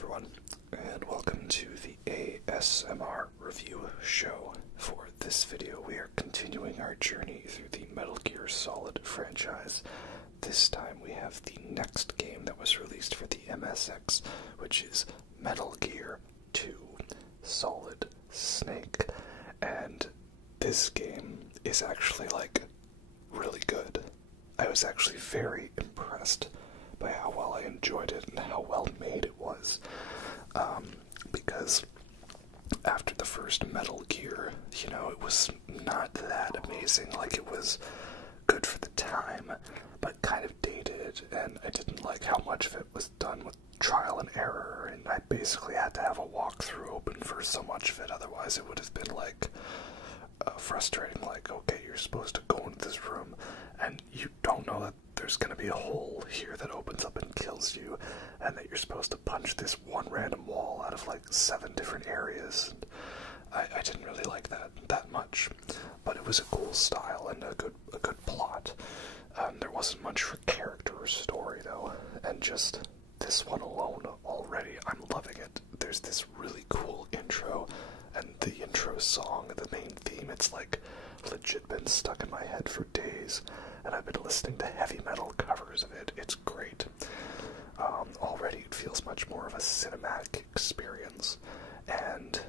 everyone, and welcome to the ASMR review show. For this video, we are continuing our journey through the Metal Gear Solid franchise. This time we have the next game that was released for the MSX, which is Metal Gear 2 Solid Snake. And this game is actually, really good. I was actually very impressed by how well I enjoyed it and how well made it was. Because after the first Metal Gear, it was not that amazing. It was good for the time, but kind of dated, and I didn't like how much of it was done with trial and error, and I basically had to have a walkthrough open for so much of it, otherwise it would have been frustrating. Okay, you're supposed to go into this room, and you don't know that there's going to be a hole here that opens up and kills you, and that you're supposed to punch this one random wall out of 7 different areas. I didn't really like that much, but it was a cool style and a good plot. There wasn't much for character or story though, and just this one alone already, I'm loving it. There's this really cool intro, and the intro song, the main theme, it's legit been stuck in my head for days, and I've been listening to heavy metal covers of it. It's great. Already it feels much more of a cinematic experience, and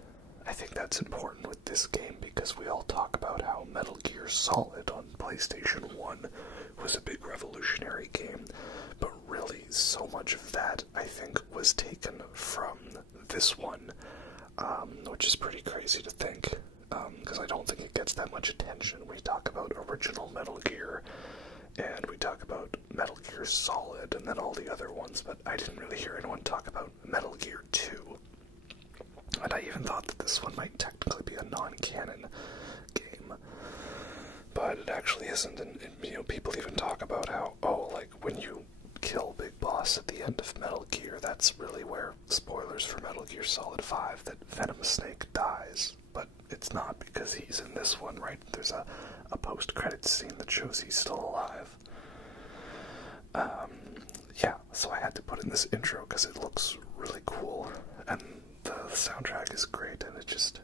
I think that's important with this game because we all talk about how Metal Gear Solid on PlayStation 1 was a big revolutionary game, but really so much of that, I think, was taken from this one, which is pretty crazy to think, because I don't think it gets that much attention. We talk about original Metal Gear, and we talk about Metal Gear Solid, and then all the other ones, but I didn't really hear anyone talk about Metal Gear 2. And I even thought that this one might technically be a non-canon game, but it actually isn't, and people even talk about how, when you kill Big Boss at the end of Metal Gear, that's really where, spoilers for Metal Gear Solid 5, that Venom Snake dies, but it's not because he's in this one, right? There's a post-credits scene that shows he's still alive. Yeah, so I had to put in this intro because it looks really cool, and the soundtrack is great, and it just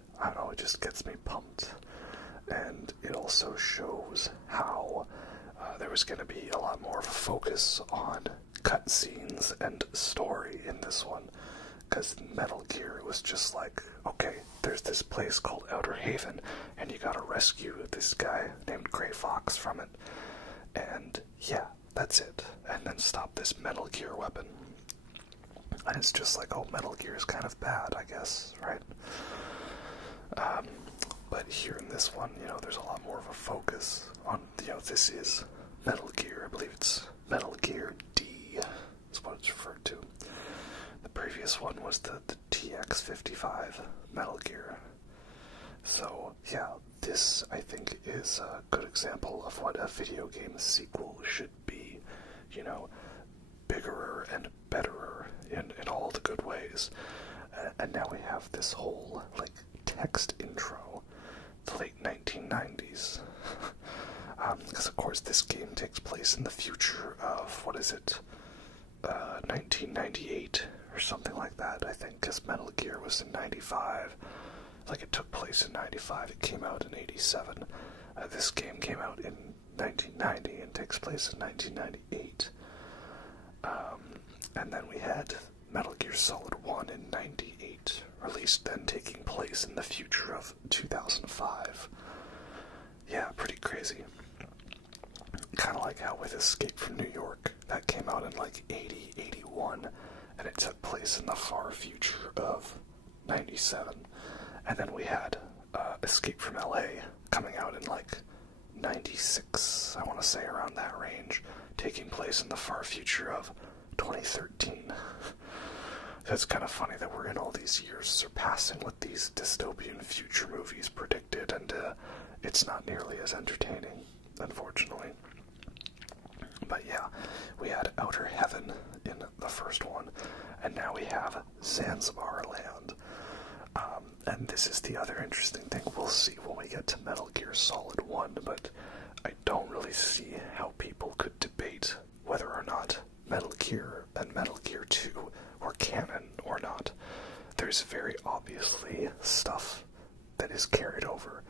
gets me pumped. And it also shows how there was going to be a lot more of a focus on cutscenes and story in this one, because Metal Gear was just okay, there's this place called Outer Haven, and you gotta rescue this guy named Gray Fox from it, and yeah, that's it, and then stop this Metal Gear weapon. And it's just Metal Gear is kind of bad, I guess, right? But here in this one, there's a lot more of a focus on, this is Metal Gear. I believe it's Metal Gear D is what it's referred to. The previous one was the TX-55 Metal Gear. So, yeah, this, I think, is a good example of what a video game sequel should be. Bigger and betterer in all the good ways. And now we have this whole, text intro, the late 1990s. Because, of course, this game takes place in the future of, 1998 or something like that, I think, because Metal Gear was in 95. It took place in 95, it came out in 87. This game came out in 1990 and takes place in 1998. And then we had Metal Gear Solid 1 in 98, released then taking place in the future of 2005. Yeah, pretty crazy. Kind of like how with Escape from New York, that came out in 80, 81, and it took place in the far future of 97. And then we had Escape from LA coming out in 96, I want to say around that range, taking place in the far future of 2013. It's kind of funny that we're in all these years surpassing what these dystopian future movies predicted, and it's not nearly as entertaining, unfortunately. But yeah, we had Outer Heaven in the first one, and now we have Zanzibar Land. And this is the other interesting thing we'll see when we get to Metal Gear Solid 1, but I don't really see how people could debate whether or not Metal Gear and Metal Gear 2 were canon or not. there's very obviously stuff that is carried over.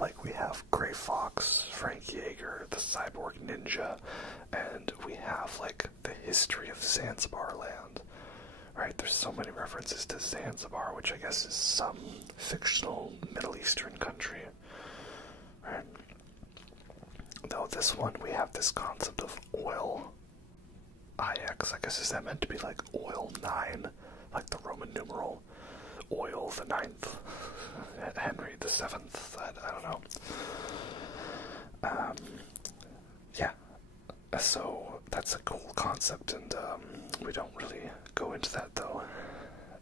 Like, we have Gray Fox, Frank Yeager, the Cyborg Ninja, and we have, like, the history of Zanzibar land. Right, there's so many references to Zanzibar, which I guess is some fictional Middle Eastern country. Right? Though this one, we have this concept of oil IX. I guess is that meant to be like oil 9, like the Roman numeral, oil the 9th, Henry the 7th, I don't know. Yeah, so that's a cool concept, and we don't really go into that though.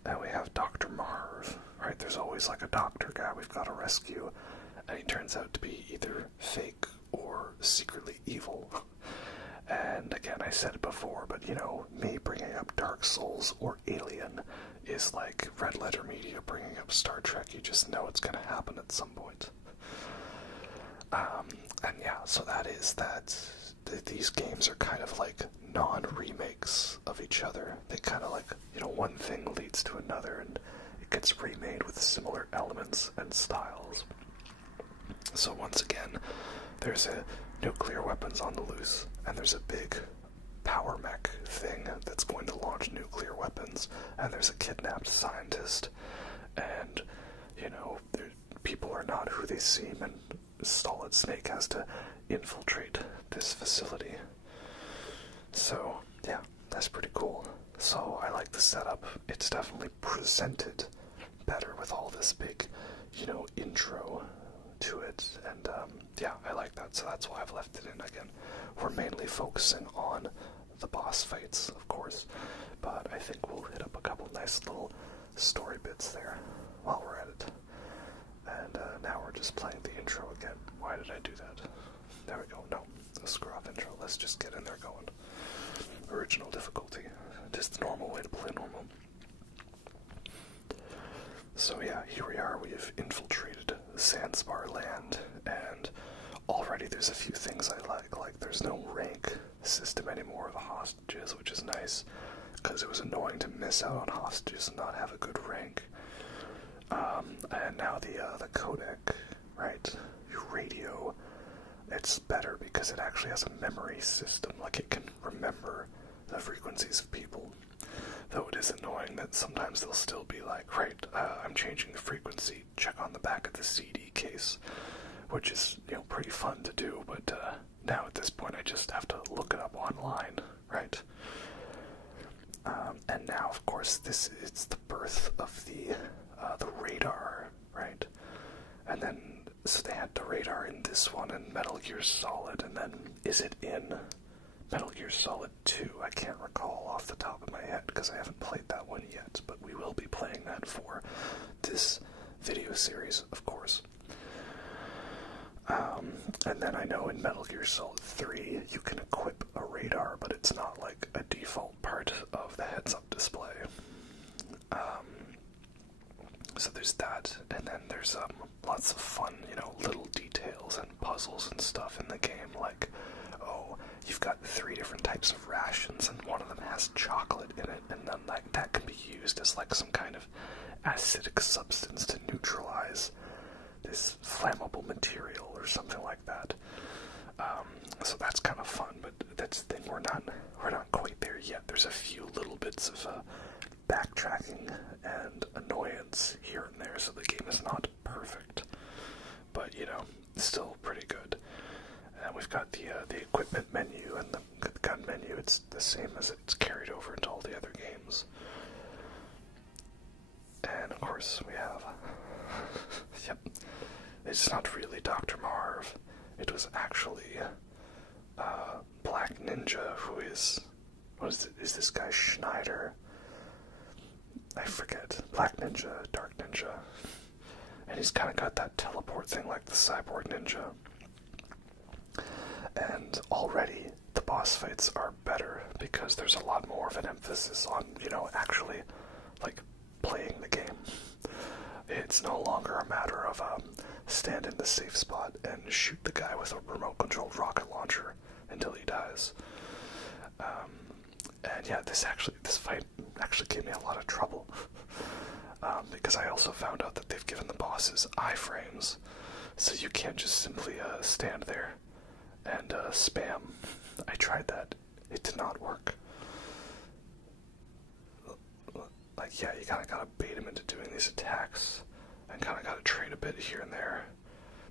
And we have Dr. Marv, right? There's always like a doctor guy we've got to rescue, and he turns out to be either fake or secretly evil. And again, I said it before, but you know, me bringing up Dark Souls or Alien is like Red Letter Media bringing up Star Trek. You just know it's going to happen at some point. And yeah, so that is that. These games are kind of like non-remakes of each other. They kind of like, you know, one thing leads to another, and it gets remade with similar elements and styles. So once again, there's a nuclear weapons on the loose, and there's a big power mech thing that's going to launch nuclear weapons, and there's a kidnapped scientist, and, you know, people are not who they seem, and Solid Snake has to infiltrate this facility. So, yeah, that's pretty cool. So, I like the setup. It's definitely presented better with all this big, you know, intro to it, and yeah, I like that, so that's why I've left it in. Again, we're mainly focusing on the boss fights, of course, but I think we'll hit up a couple nice little story bits there while we're at it. And now we're just playing the intro again. Why did I do that? There we go. No, screw off intro. Let's just get in there going. Original difficulty. Just the normal way to play normal. So yeah, here we are. We have infiltrated Zanzibar land, and already there's a few things I like. Like, there's no rank system anymore of the hostages, which is nice, because it was annoying to miss out on hostages and not have a good rank. And now the codec, right? Your radio, it's better because it actually has a memory system. Like, it can remember the frequencies of people. Though it is annoying that sometimes they'll still be like, right, I'm changing the frequency, check on the back of the CD case, which is, you know, pretty fun to do, but now at this point I just have to look it up online, right? And now, of course, this is the birth of the radar, right? And then, so they had the radar in this one, in Metal Gear Solid, and then is it in Metal Gear Solid 2? I can't recall off the top of my head, because I haven't played that one yet, but we will be playing that for this video series, of course. And then I know in Metal Gear Solid 3, you can equip a radar, but it's not like a default part of the heads-up display. So there's that, and then there's lots of fun, you know, little details and puzzles and stuff in the game, like, oh, you've got 3 different types of rations, and one of them has chocolate in it, and then like that can be used as like some kind of acidic substance to neutralize this flammable material or something like that. So that's kind of fun, but that's the thing, we're not quite there yet. There's a few little bits of backtracking and annoyance here and there, so the game is not perfect, but, you know, still pretty good. And we've got the equipment menu and the gun menu. It's the same as it's carried over into all the other games. And of course we have yep, it's not really Dr. Marv. It was actually Black Ninja, who is, what is it? Is this guy Schneider? I forget. Black Ninja, Dark Ninja. And he's kind of got that teleport thing like the Cyborg Ninja. And already the boss fights are better because there's a lot more of an emphasis on, you know, actually, like, playing the game. It's no longer a matter of stand in the safe spot and shoot the guy with a remote-controlled rocket launcher until he dies. And yeah, this fight actually gave me a lot of trouble. because I also found out that they've given the bosses iframes, so you can't just simply stand there and spam. I tried that. It did not work. Like, yeah, you kind of gotta bait him into doing these attacks, and kind of gotta trade a bit here and there,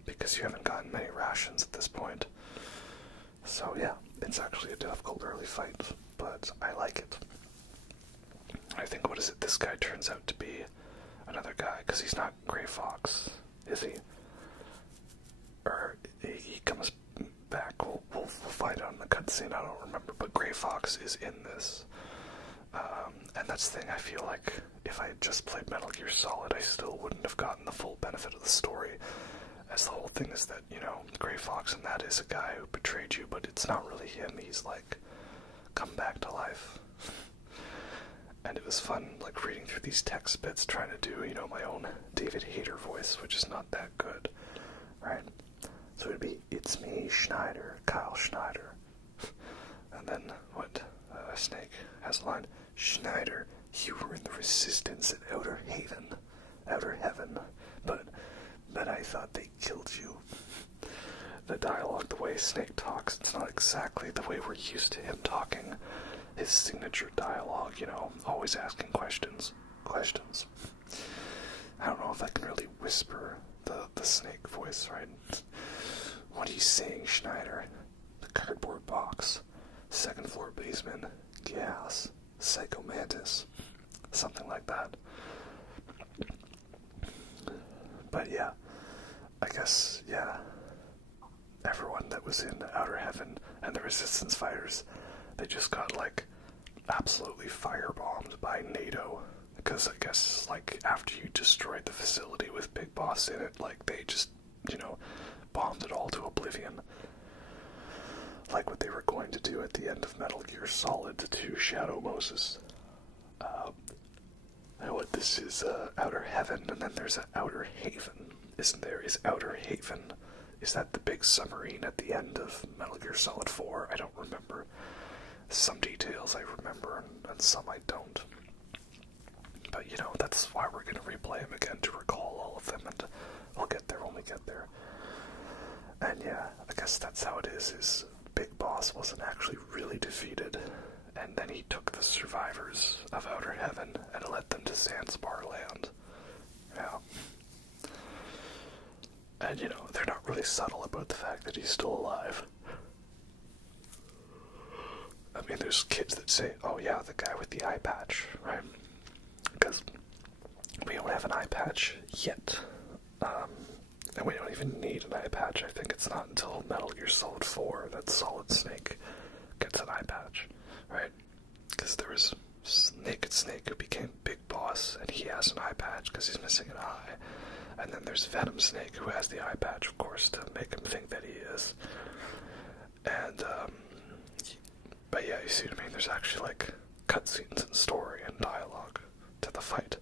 because you haven't gotten many rations at this point. So yeah, it's actually a difficult early fight, but I like it. I think, what is it, this guy turns out to be another guy, because he's not Grey Fox, is he? Or he comes back, we'll find out in the cutscene, I don't remember, but Grey Fox is in this. And that's the thing, I feel like if I had just played Metal Gear Solid, I still wouldn't have gotten the full benefit of the story, as the whole thing is that, you know, Grey Fox and that is a guy who betrayed you, but it's not really him, he's like, come back to life. And it was fun, like, reading through these text bits, trying to do, you know, my own David Hayter voice, which is not that good, right? So it'd be, it's me, Schneider, Kyle Schneider. And then, what, Snake has a line, Schneider, you were in the Resistance at Outer Heaven, but I thought they killed you. The dialogue, the way Snake talks, it's not exactly the way we're used to him talking. His signature dialogue, you know, always asking questions. I don't know if I can really whisper the Snake voice, right? What are you saying, Schneider? The cardboard box, second floor basement, gas, Psycho Mantis, something like that. But yeah, I guess, yeah, everyone that was in Outer Heaven and the Resistance fighters, they just got, like, absolutely firebombed by NATO, because I guess, like, after you destroyed the facility with Big Boss in it, like, they just, you know, bombed it all to oblivion. Like what they were going to do at the end of Metal Gear Solid to Shadow Moses. What this is, Outer Heaven, and then there's an Outer Haven, isn't there? Is Outer Haven, is that the big submarine at the end of Metal Gear Solid 4? I don't remember. Some details I remember, and some I don't. But, you know, that's why we're going to replay them again, to recall all of them, and we'll get there when we get there. And yeah, I guess that's how it is Big Boss wasn't actually really defeated, and then he took the survivors of Outer Heaven and led them to Zanzibar Land. Yeah. And, you know, they're not really subtle about the fact that he's still alive. I mean, there's kids that say, oh yeah, the guy with the eye patch, right? Because we don't have an eye patch yet. And we don't even need an eye patch. I think it's not until Metal Gear Solid 4 that Solid Snake gets an eye patch, right? Because there was Naked Snake who became Big Boss, and he has an eye patch because he's missing an eye. And then there's Venom Snake who has the eye patch, of course, to make him think that he is. And, but yeah, you see what I mean? There's actually, like, cutscenes and story and dialogue to the fight.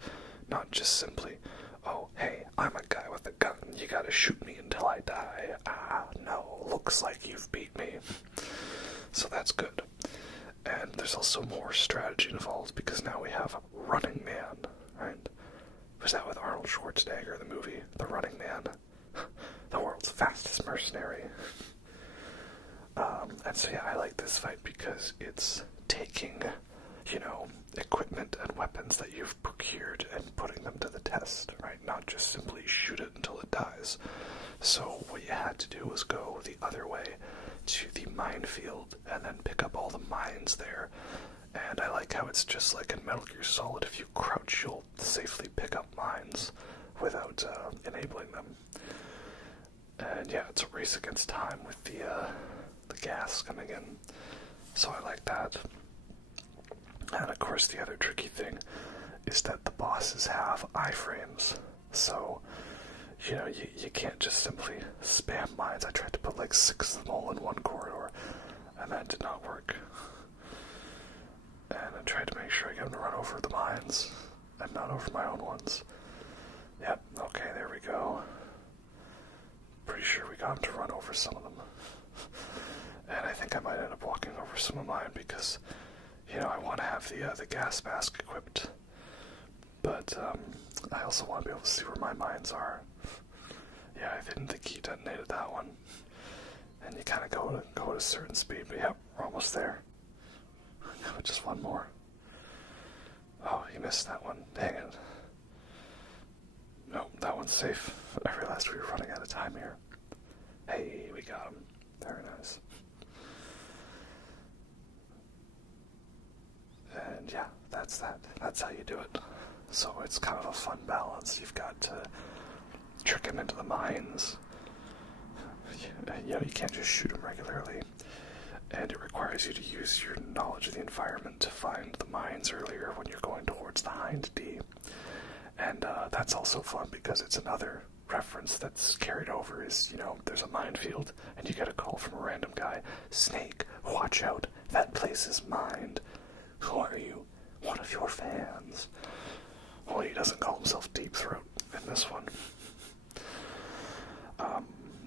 Not just simply, oh, hey, I'm a guy with a gun, you gotta shoot me until I die. Ah, no, looks like you've beat me. So that's good. And there's also more strategy involved, because now we have Running Man, right? Was that with Arnold Schwarzenegger, the movie, The Running Man? The world's fastest mercenary. And so yeah, I like this fight because it's taking, you know, equipment and weapons that you've procured and putting them to the test, right? Not just simply shoot it until it dies. So what you had to do was go the other way to the minefield and then pick up all the mines there. And I like how it's just like in Metal Gear Solid, if you crouch, you'll safely pick up mines without enabling them. And yeah, it's a race against time with the gas coming in. So I like that. And of course the other tricky thing is that the bosses have iframes. So, you know, you can't just simply spam mines. I tried to put like 6 of them all in one corridor, and that did not work. And I tried to make sure I get them to run over the mines, and not over my own ones. Yep, okay, there we go. Pretty sure we got them to run over some of them. And I think I might end up walking over some of mine because, you know, I want to have the gas mask equipped. But I also want to be able to see where my mines are. Yeah, I didn't think he detonated that one. And you kind of go at a certain speed, but yeah, we're almost there. Just one more. Oh, you missed that one. Dang it. No, that one's safe. I realized we were running out of time here. Hey, we got him. Very nice. And yeah, that's that. That's how you do it. So it's kind of a fun balance. You've got to trick him into the mines. You know, you can't just shoot him regularly. And it requires you to use your knowledge of the environment to find the mines earlier when you're going towards the Hind D. And that's also fun because it's another reference that's carried over is, you know, there's a minefield and you get a call from a random guy. Snake, watch out, that place is mined. Who are you? One of your fans. Well, he doesn't call himself Deep Throat in this one.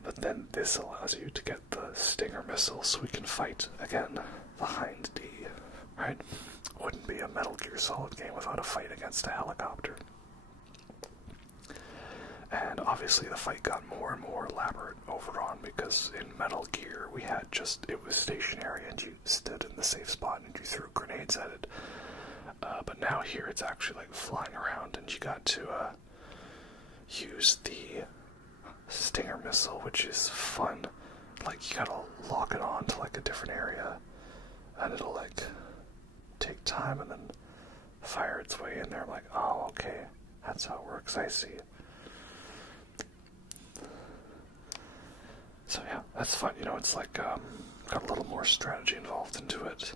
But then this allows you to get the Stinger missile so we can fight, again, the Hind D, right? Wouldn't be a Metal Gear Solid game without a fight against a helicopter. And obviously the fight got more and more elaborate over on because in Metal Gear we had it was stationary and you stood in the safe spot and you threw grenades at it. But now here it's actually like flying around and you got to use the Stinger missile, which is fun. Like, you gotta lock it on to like a different area and it'll like take time and then fire its way in there. I'm like, oh, okay, that's how it works, I see. So yeah, that's fun. You know, it's like got a little more strategy involved into it.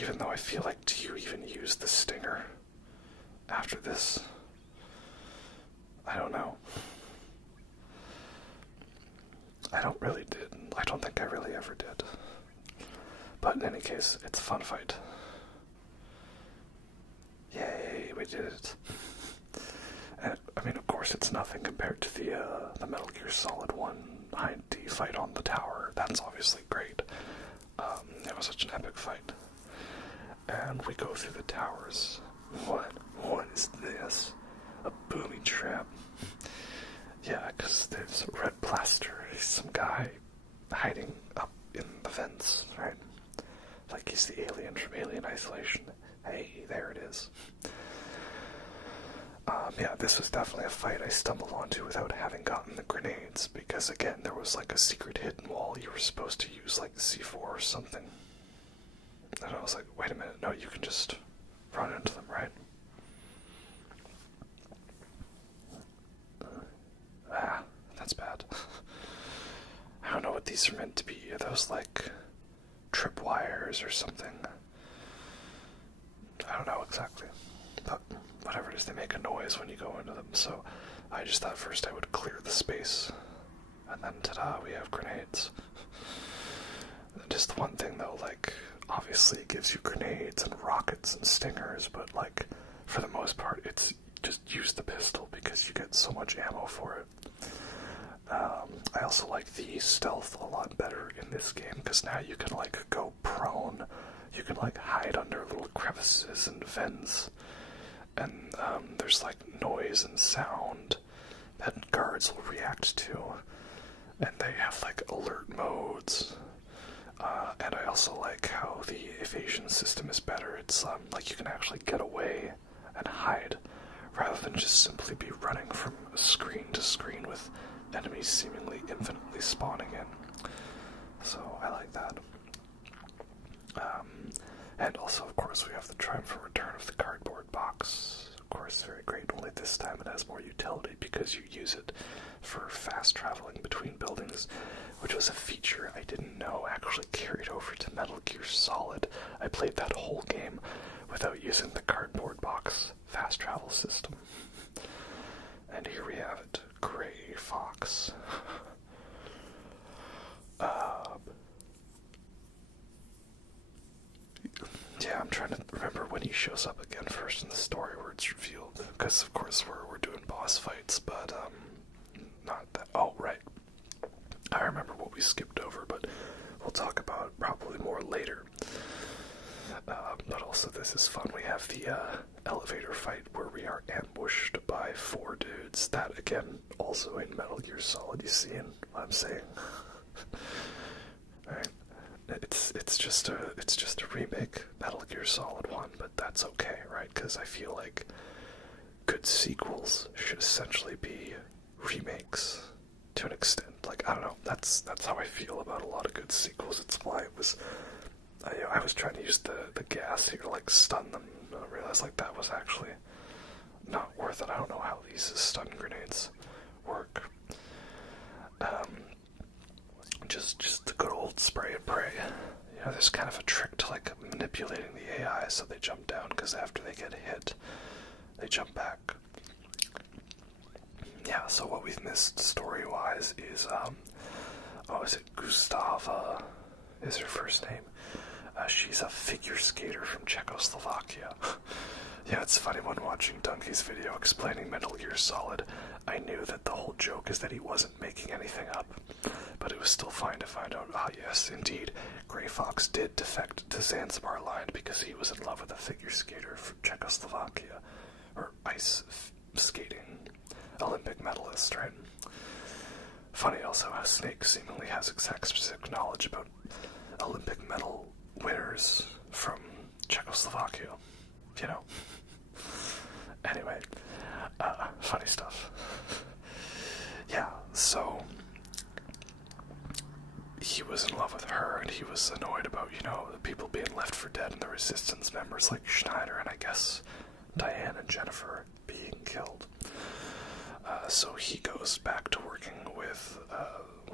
Even though I feel like, do you even use the Stinger after this? I don't know. I don't think I really ever did. But in any case, it's a fun fight. Yay, we did it. And, I mean, of course, it's nothing compared to the Metal Gear Solid 1 Hind D fight on the tower. That's obviously great. It was such an epic fight. And we go through the towers. What is this? A booby trap. Yeah, because there's a red blaster. He's some guy hiding up in the vents, right? Like he's the alien from Alien Isolation. Hey, there it is. Yeah, this was definitely a fight I stumbled onto without having gotten the grenades, because again, there was like a secret hidden wall you were supposed to use, like C4 or something. And I was like, wait a minute, no, you can just run into them, right? That's bad. I don't know what these are meant to be. Are those like tripwires or something? I don't know exactly. But whatever it is, they make a noise when you go into them, so I just thought first I would clear the space. And then, ta-da, we have grenades. Just one thing though, like, obviously it gives you grenades and rockets and stingers, but like, for the most part, it's just use the pistol because you get so much ammo for it. I also like the stealth a lot better in this game, because now you can like go prone, you can like hide under little crevices and vents, and there's like noise and sound that guards will react to, and they have like alert modes. And I also like how the evasion system is better. It's like you can actually get away and hide rather than just simply be running from screen to screen with enemies seemingly infinitely spawning in. So I like that. And also, of course, we have the triumphant return of the cardboard box. Of course, very great, only this time it has more utility because you use it for fast traveling between buildings, which was a feature I didn't know actually carried over to Metal Gear Solid. I played that whole game without using the cardboard box fast travel system. And here we have it, Gray Fox. Yeah, I'm trying to remember when he shows up again first in the story where it's revealed, because of course we're doing boss fights, but not that. Oh, right. I remember what we skipped over, but we'll talk about it probably more later. But also this is fun. We have the elevator fight where we are ambushed by 4 dudes. That, again, also in Metal Gear Solid, you see what I'm saying? Right? It's just a remake, Metal Gear Solid 1, but that's okay, right? Because I feel like good sequels should essentially be remakes to an extent. Like, I don't know, that's how I feel about a lot of good sequels. It's why it was, I was trying to use the gas here to like stun them, and I realized like that was actually not worth it. I don't know how these stun grenades work. Just the good old spray and pray. You know, there's kind of a trick to like manipulating the AI so they jump down, because after they get hit, they jump back. Yeah, so what we've missed story-wise is, is it Gustava is her first name? She's a figure skater from Czechoslovakia. Yeah, it's funny, when watching Donkey's video explaining Metal Gear Solid, I knew that the whole joke is that he wasn't making anything up. But it was still fine to find out, yes, indeed, Grey Fox did defect to Zanzibar Line because he was in love with a figure skater from Czechoslovakia. Or ice skating Olympic medalist, right? Funny also how Snake seemingly has exact specific knowledge about Olympic medal winners from Czechoslovakia, you know. Anyway, funny stuff. Yeah, so he was in love with her, and he was annoyed about, you know, the people being left for dead and the resistance members like Schneider and I guess Diane and Jennifer being killed. So he goes back to working with,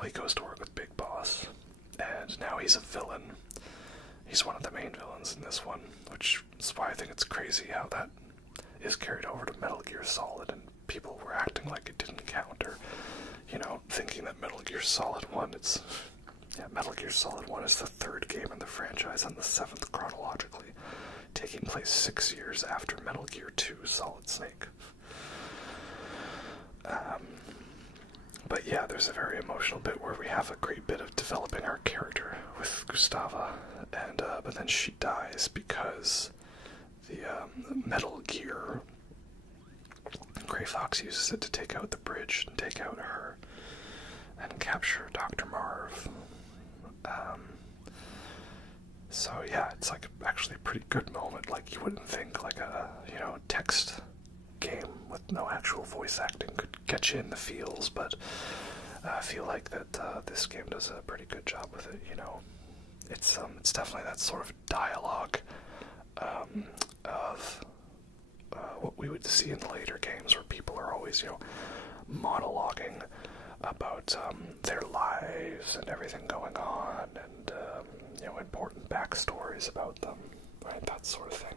he goes to work with Big Boss, and now he's a villain. He's one of the main villains in this one, which is why I think it's crazy how that is carried over to Metal Gear Solid, and people were acting like it didn't count, or, you know, thinking that Metal Gear Solid 1, Metal Gear Solid 1 is the 3rd game in the franchise and the 7th chronologically, taking place 6 years after Metal Gear 2 Solid Snake. But yeah, there's a very emotional bit where we have a great bit of developing our character with Gustava, and but then she dies because the Metal Gear, Grey Fox uses it to take out the bridge and take out her and capture Dr. Marv. So yeah, it's like actually a pretty good moment. Like, you wouldn't think like a, you know, text game with no actual voice acting could get you in the feels, but I feel like that this game does a pretty good job with it. You know, it's definitely that sort of dialogue of what we would see in the later games, where people are always, you know, monologuing about their lives and everything going on, and you know, important backstories about them, right? That sort of thing.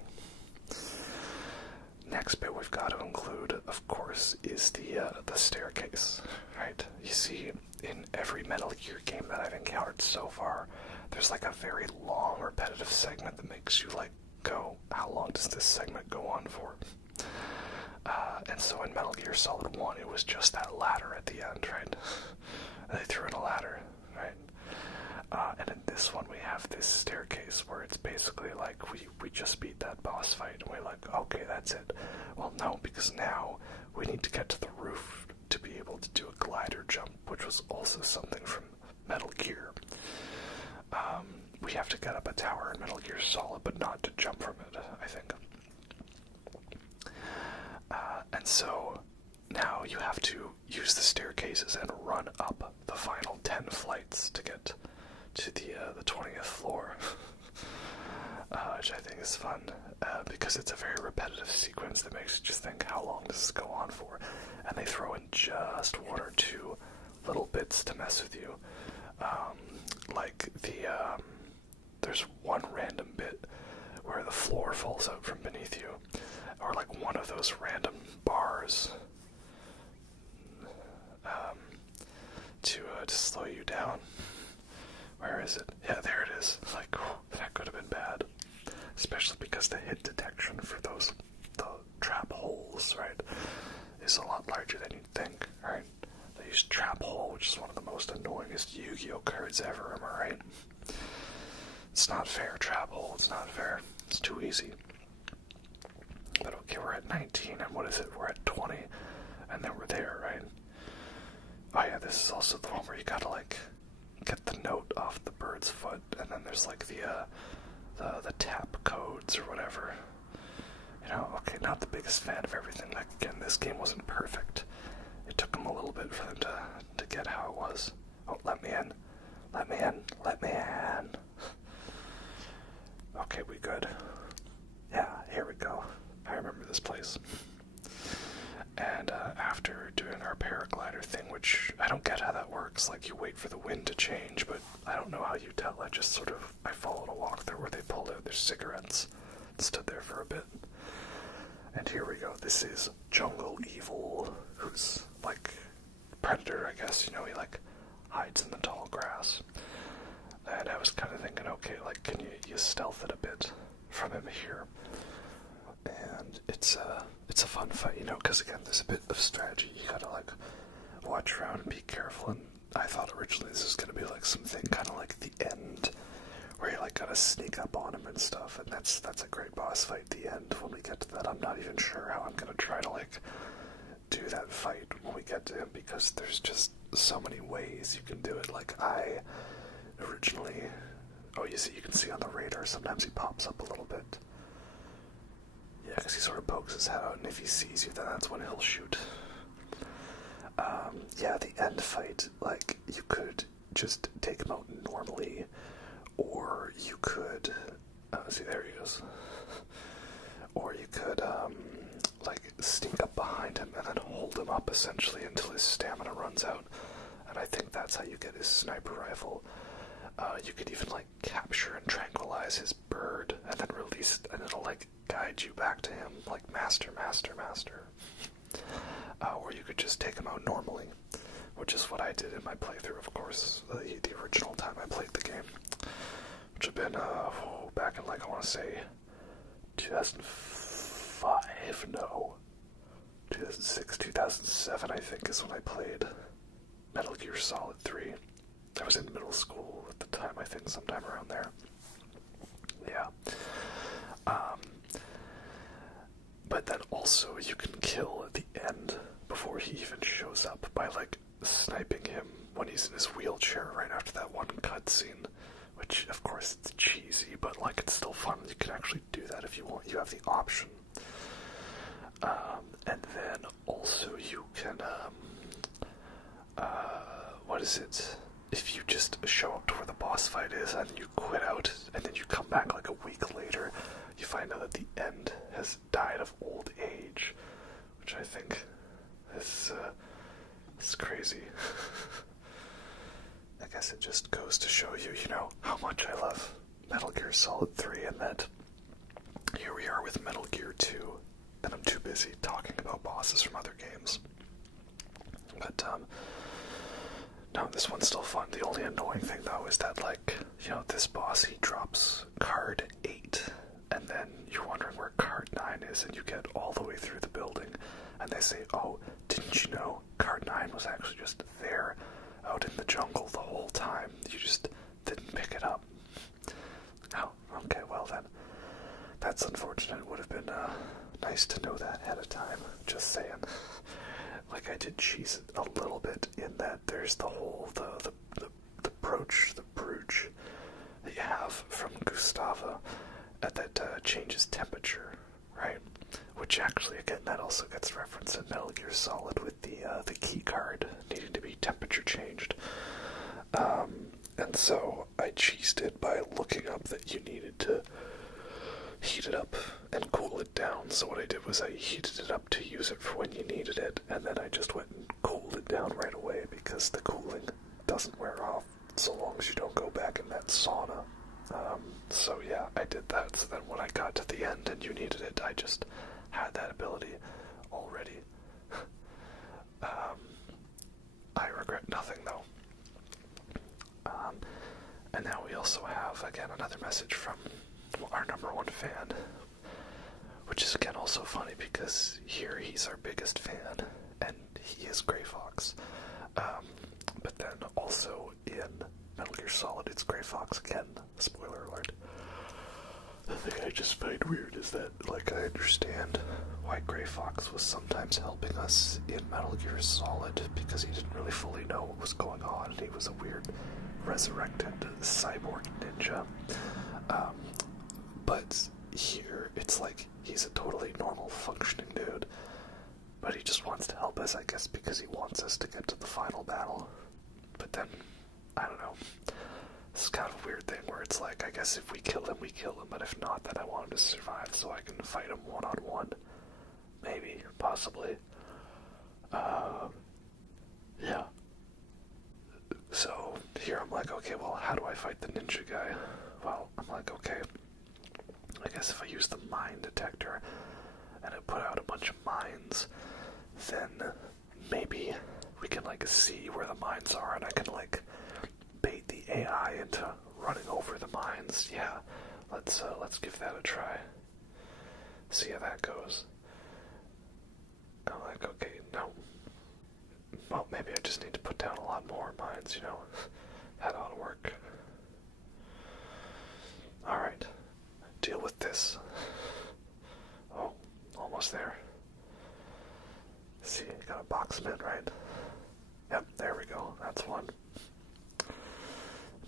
Next bit we've got to include, of course, is the staircase, right? You see, in every Metal Gear game that I've encountered so far, there's like a very long, repetitive segment that makes you like go, how long does this segment go on for? And so in Metal Gear Solid 1, it was just that ladder at the end, right? They threw in a ladder, right? And in this one, we have this staircase where it's basically like we just beat that boss fight, and we're like, okay, that's it. Well, no, because now we need to get to the roof to be able to do a glider jump, which was also something from Metal Gear. We have to get up a tower in Metal Gear Solid, but not to jump from it, I think. And so now you have to use the staircases and run up the final 10 flights to get to the 20th floor, which I think is fun, because it's a very repetitive sequence that makes you just think, how long does this go on for? And they throw in just 1 or 2 little bits to mess with you, like there's one random bit where the floor falls out from beneath you, or like one of those random bars to slow you down. Where is it? Yeah, there it is. Like, that could have been bad, especially because the hit detection for the trap holes, right, is a lot larger than you'd think, right? They use trap hole, which is one of the most annoyingest Yu-Gi-Oh cards ever, am I right? It's not fair, trap hole, it's not fair. It's too easy. But okay. okay, we're at 19, and what is it? We're at 20, and then we're there, right? Oh yeah, this is also the one where you gotta, like, get the note off the bird's foot, and then there's, like, the tap codes or whatever. You know, okay, not the biggest fan of everything. Like, again, this game wasn't perfect. It took them a little bit for them to get how it was. Oh, let me in. Let me in. Let me in. Okay, we good. Yeah, here we go. I remember this place. And after doing our paraglider thing, which I don't get how that works, like you wait for the wind to change, but I don't know how you tell. I followed a walkthrough where they pulled out their cigarettes and stood there for a bit. And here we go. This is Jungle Evil, who's like Predator, I guess. You know, he like hides in the tall grass. And I was kind of thinking, okay, like, can you stealth it a bit from him here? And it's a fun fight, you know, because again, there's a bit of strategy. You gotta like watch around and be careful. And I thought originally this was gonna be like something kind of like the end, where you like gotta sneak up on him and stuff. And that's a great boss fight at the end. When we get to that, I'm not even sure how I'm gonna try to like do that fight when we get to him, because there's just so many ways you can do it. Like I originally, oh, you can see on the radar sometimes he pops up a little bit. Yeah, because he sort of pokes his head out, and if he sees you, then that's when he'll shoot. Yeah, the end fight, like, you could just take him out normally, or you could, see, there he goes. Or you could, like, sneak up behind him and then hold him up, essentially, until his stamina runs out. And I think that's how you get his sniper rifle. You could even, like, capture and tranquilize his bird, and then release, and it'll, like, guide you back to him, like, master. Or you could just take him out normally, which is what I did in my playthrough, of course, the original time I played the game, which had been, back in, like, I want to say, 2005, no, 2006, 2007, I think, is when I played Metal Gear Solid 3. I was in middle school at the time, I think, sometime around there. Yeah. But then also you can kill at the end before he even shows up by, like, sniping him when he's in his wheelchair right after that one cutscene. Which, of course, it's cheesy, but, like, it's still fun. You can actually do that if you want. You have the option. And then also you can, what is it? If you just show up to where the boss fight is and you quit out, and then you come back like a week later, you find out that the end has died of old age, which I think is crazy. I guess it just goes to show you, you know, how much I love Metal Gear Solid 3, and that here we are with Metal Gear 2, and I'm too busy talking about bosses from other games. But, no, this one's still fun. The only annoying thing, though, is that, like, you know, this boss, he drops card 8, and then you're wondering where card 9 is, and you get all the way through the building, and they say, oh, didn't you know card 9 was actually just there, out in the jungle the whole time? You just didn't pick it up. Oh, okay, well then, that's unfortunate. It would have been, nice to know that ahead of time, just saying. Like, I did cheese it a little bit in that there's the whole, the brooch that you have from Gustava that changes temperature, right? Which actually, again, that also gets referenced in Metal Gear Solid with the key card needing to be temperature changed. And so I cheesed it by looking up that you needed to heat it up and cool it down. So what I did was I heated it up to use it for when you needed it, and then I just went and cooled it down right away, because the cooling doesn't wear off so long as you don't go back in that sauna. So yeah, I did that, so then when I got to the end and you needed it, I just had that ability already. I regret nothing, though. And now we also have, again, another message from our #1 fan, which is, again, also funny because here he's our biggest fan, and he is Grey Fox. But then also in Metal Gear Solid, it's Grey Fox again. Spoiler alert. The thing I just find weird is that, like, I understand White Grey Fox was sometimes helping us in Metal Gear Solid because he didn't really fully know what was going on, and he was a weird resurrected cyborg ninja. But here, it's like he's a totally normal, functioning dude, but he just wants to help us, I guess, because he wants us to get to the final battle. But then, I don't know, it's kind of a weird thing where it's like, I guess if we kill him, we kill him, but if not, then I want him to survive so I can fight him one-on-one. Maybe, possibly. Yeah. So, here I'm like, okay, well, how do I fight the ninja guy? Well, I'm like, okay, I guess if I use the mine detector and I put out a bunch of mines, then maybe we can, like, see where the mines are, and I can, like, bait the AI into running over the mines. Yeah, let's give that a try. See how that goes. I'm like, okay, no. Well, maybe I just need to put down a lot more mines, you know. That ought to work. Alright. Deal with this. Oh, almost there. See, got a box of it, right? Yep, there we go. That's one.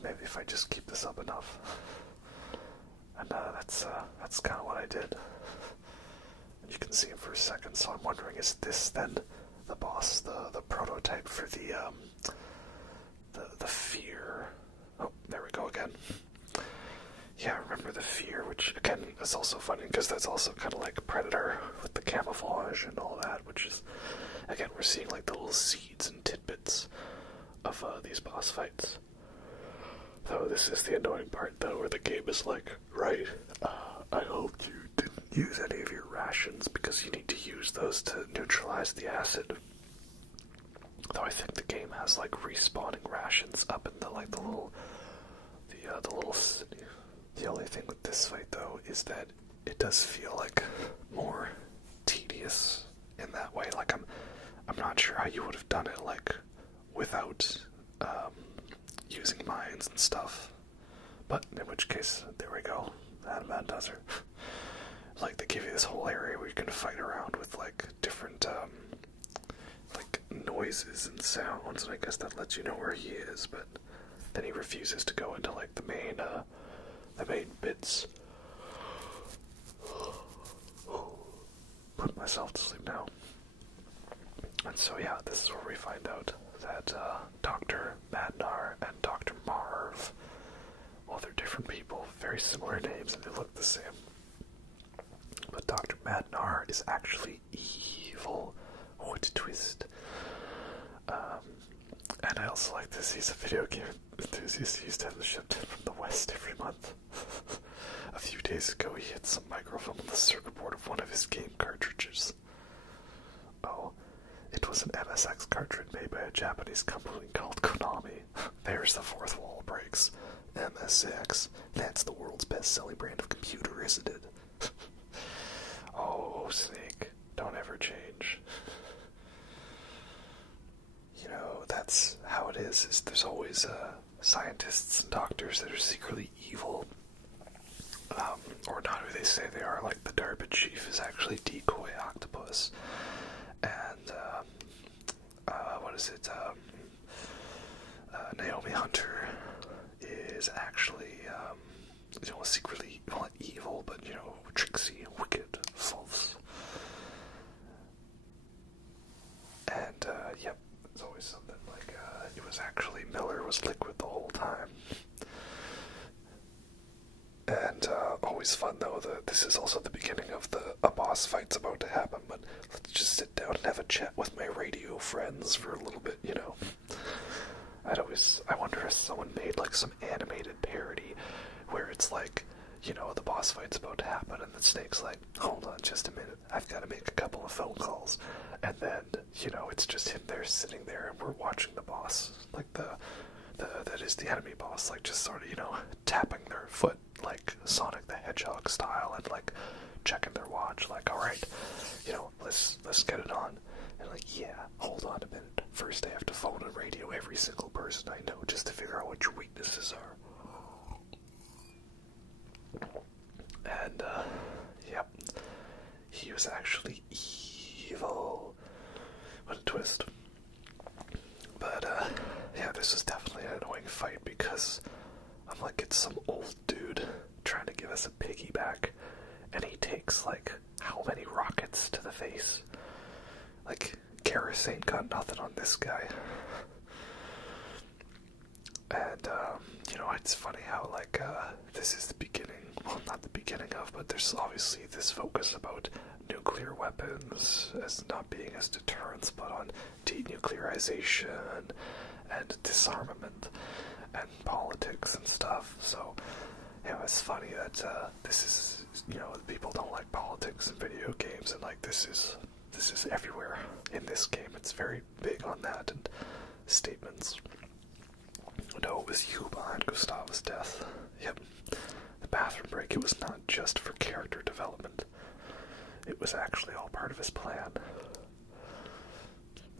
Maybe if I just keep this up enough. And that's kind of what I did. You can see him for a second, so I'm wondering, is this then the boss, the prototype for the fear? Oh, there we go again. Yeah, remember the fear, which again is also funny because that's also kind of like Predator with the camouflage and all that, which is, again, we're seeing like the little seeds and tidbits of these boss fights. Though this is the annoying part, though, where the game is like, right, I hope you didn't use any of your rations because you need to use those to neutralize the acid. Though I think the game has like respawning rations up in the like the little city. The only thing with this fight, though, is that it does feel like more tedious in that way. Like I'm not sure how you would have done it like without using mines and stuff. But in which case, there we go. That does it. Like, they give you this whole area where you can fight around with like different like noises and sounds, and I guess that lets you know where he is. But then he refuses to go into like the main bits. Put myself to sleep now. And so yeah, this is where we find out that Dr. Madnar and Dr. Marv, well, they're different people, very similar names, and they look the same. But Dr. Madnar is actually evil. What a twist. And I also like this. He's a video game enthusiast. He used to have the shipped in from the West every month. A few days ago, he hit some microfilm on the circuit board of one of his game cartridges. Oh, it was an MSX cartridge made by a Japanese company called Konami. There's the fourth wall breaks. MSX. That's the world's best-selling brand of computer, isn't it? Oh, Snake. Don't ever change. You know, that's how it is there's always scientists and doctors that are secretly evil. Or not who they say they are, like the DARPA chief is actually Decoy Octopus. And, what is it, Naomi Hunter is actually, you know, secretly, well, not evil, but, you know, tricksy, wicked, false. And, yep, it's always something like, it was actually Miller was liquid the whole time. And, always fun, though, this is also the beginning of a boss fight's about to happen, but let's just sit down and have a chat with my radio friends for a little bit, you know. I wonder if someone made, like, some animated parody where it's like, you know, the boss fight's about to happen, and the Snake's like, hold on just a minute, I've got to make a couple of phone calls, and then, you know, it's just him there, sitting there, and we're watching the boss, like, that is the enemy boss, like, just sort of, you know, tapping their foot, like, Sonic the Hedgehog style, and, like, checking their watch, like, alright, you know, let's get it on, and like, yeah, hold on a minute, first I have to phone and radio every single person I know, just to figure out what your weaknesses are. And, yep, he was actually evil. What a twist. But, yeah, this is definitely an annoying fight because I'm like, it's some old dude trying to give us a piggyback, and he takes, like, how many rockets to the face? Like, Garrus ain't got nothing on this guy. And, you know, it's funny how, like, this is the beginning, well, not the beginning of, but there's obviously this focus about nuclear weapons as not being as deterrents, but on denuclearization and disarmament and politics and stuff. So, you know, it's funny that this is, you know, people don't like politics in video games, and like this is everywhere in this game. It's very big on that and statements. No, it was you behind Gustav's death. Yep. The bathroom break, it was not just for character development. It was actually all part of his plan.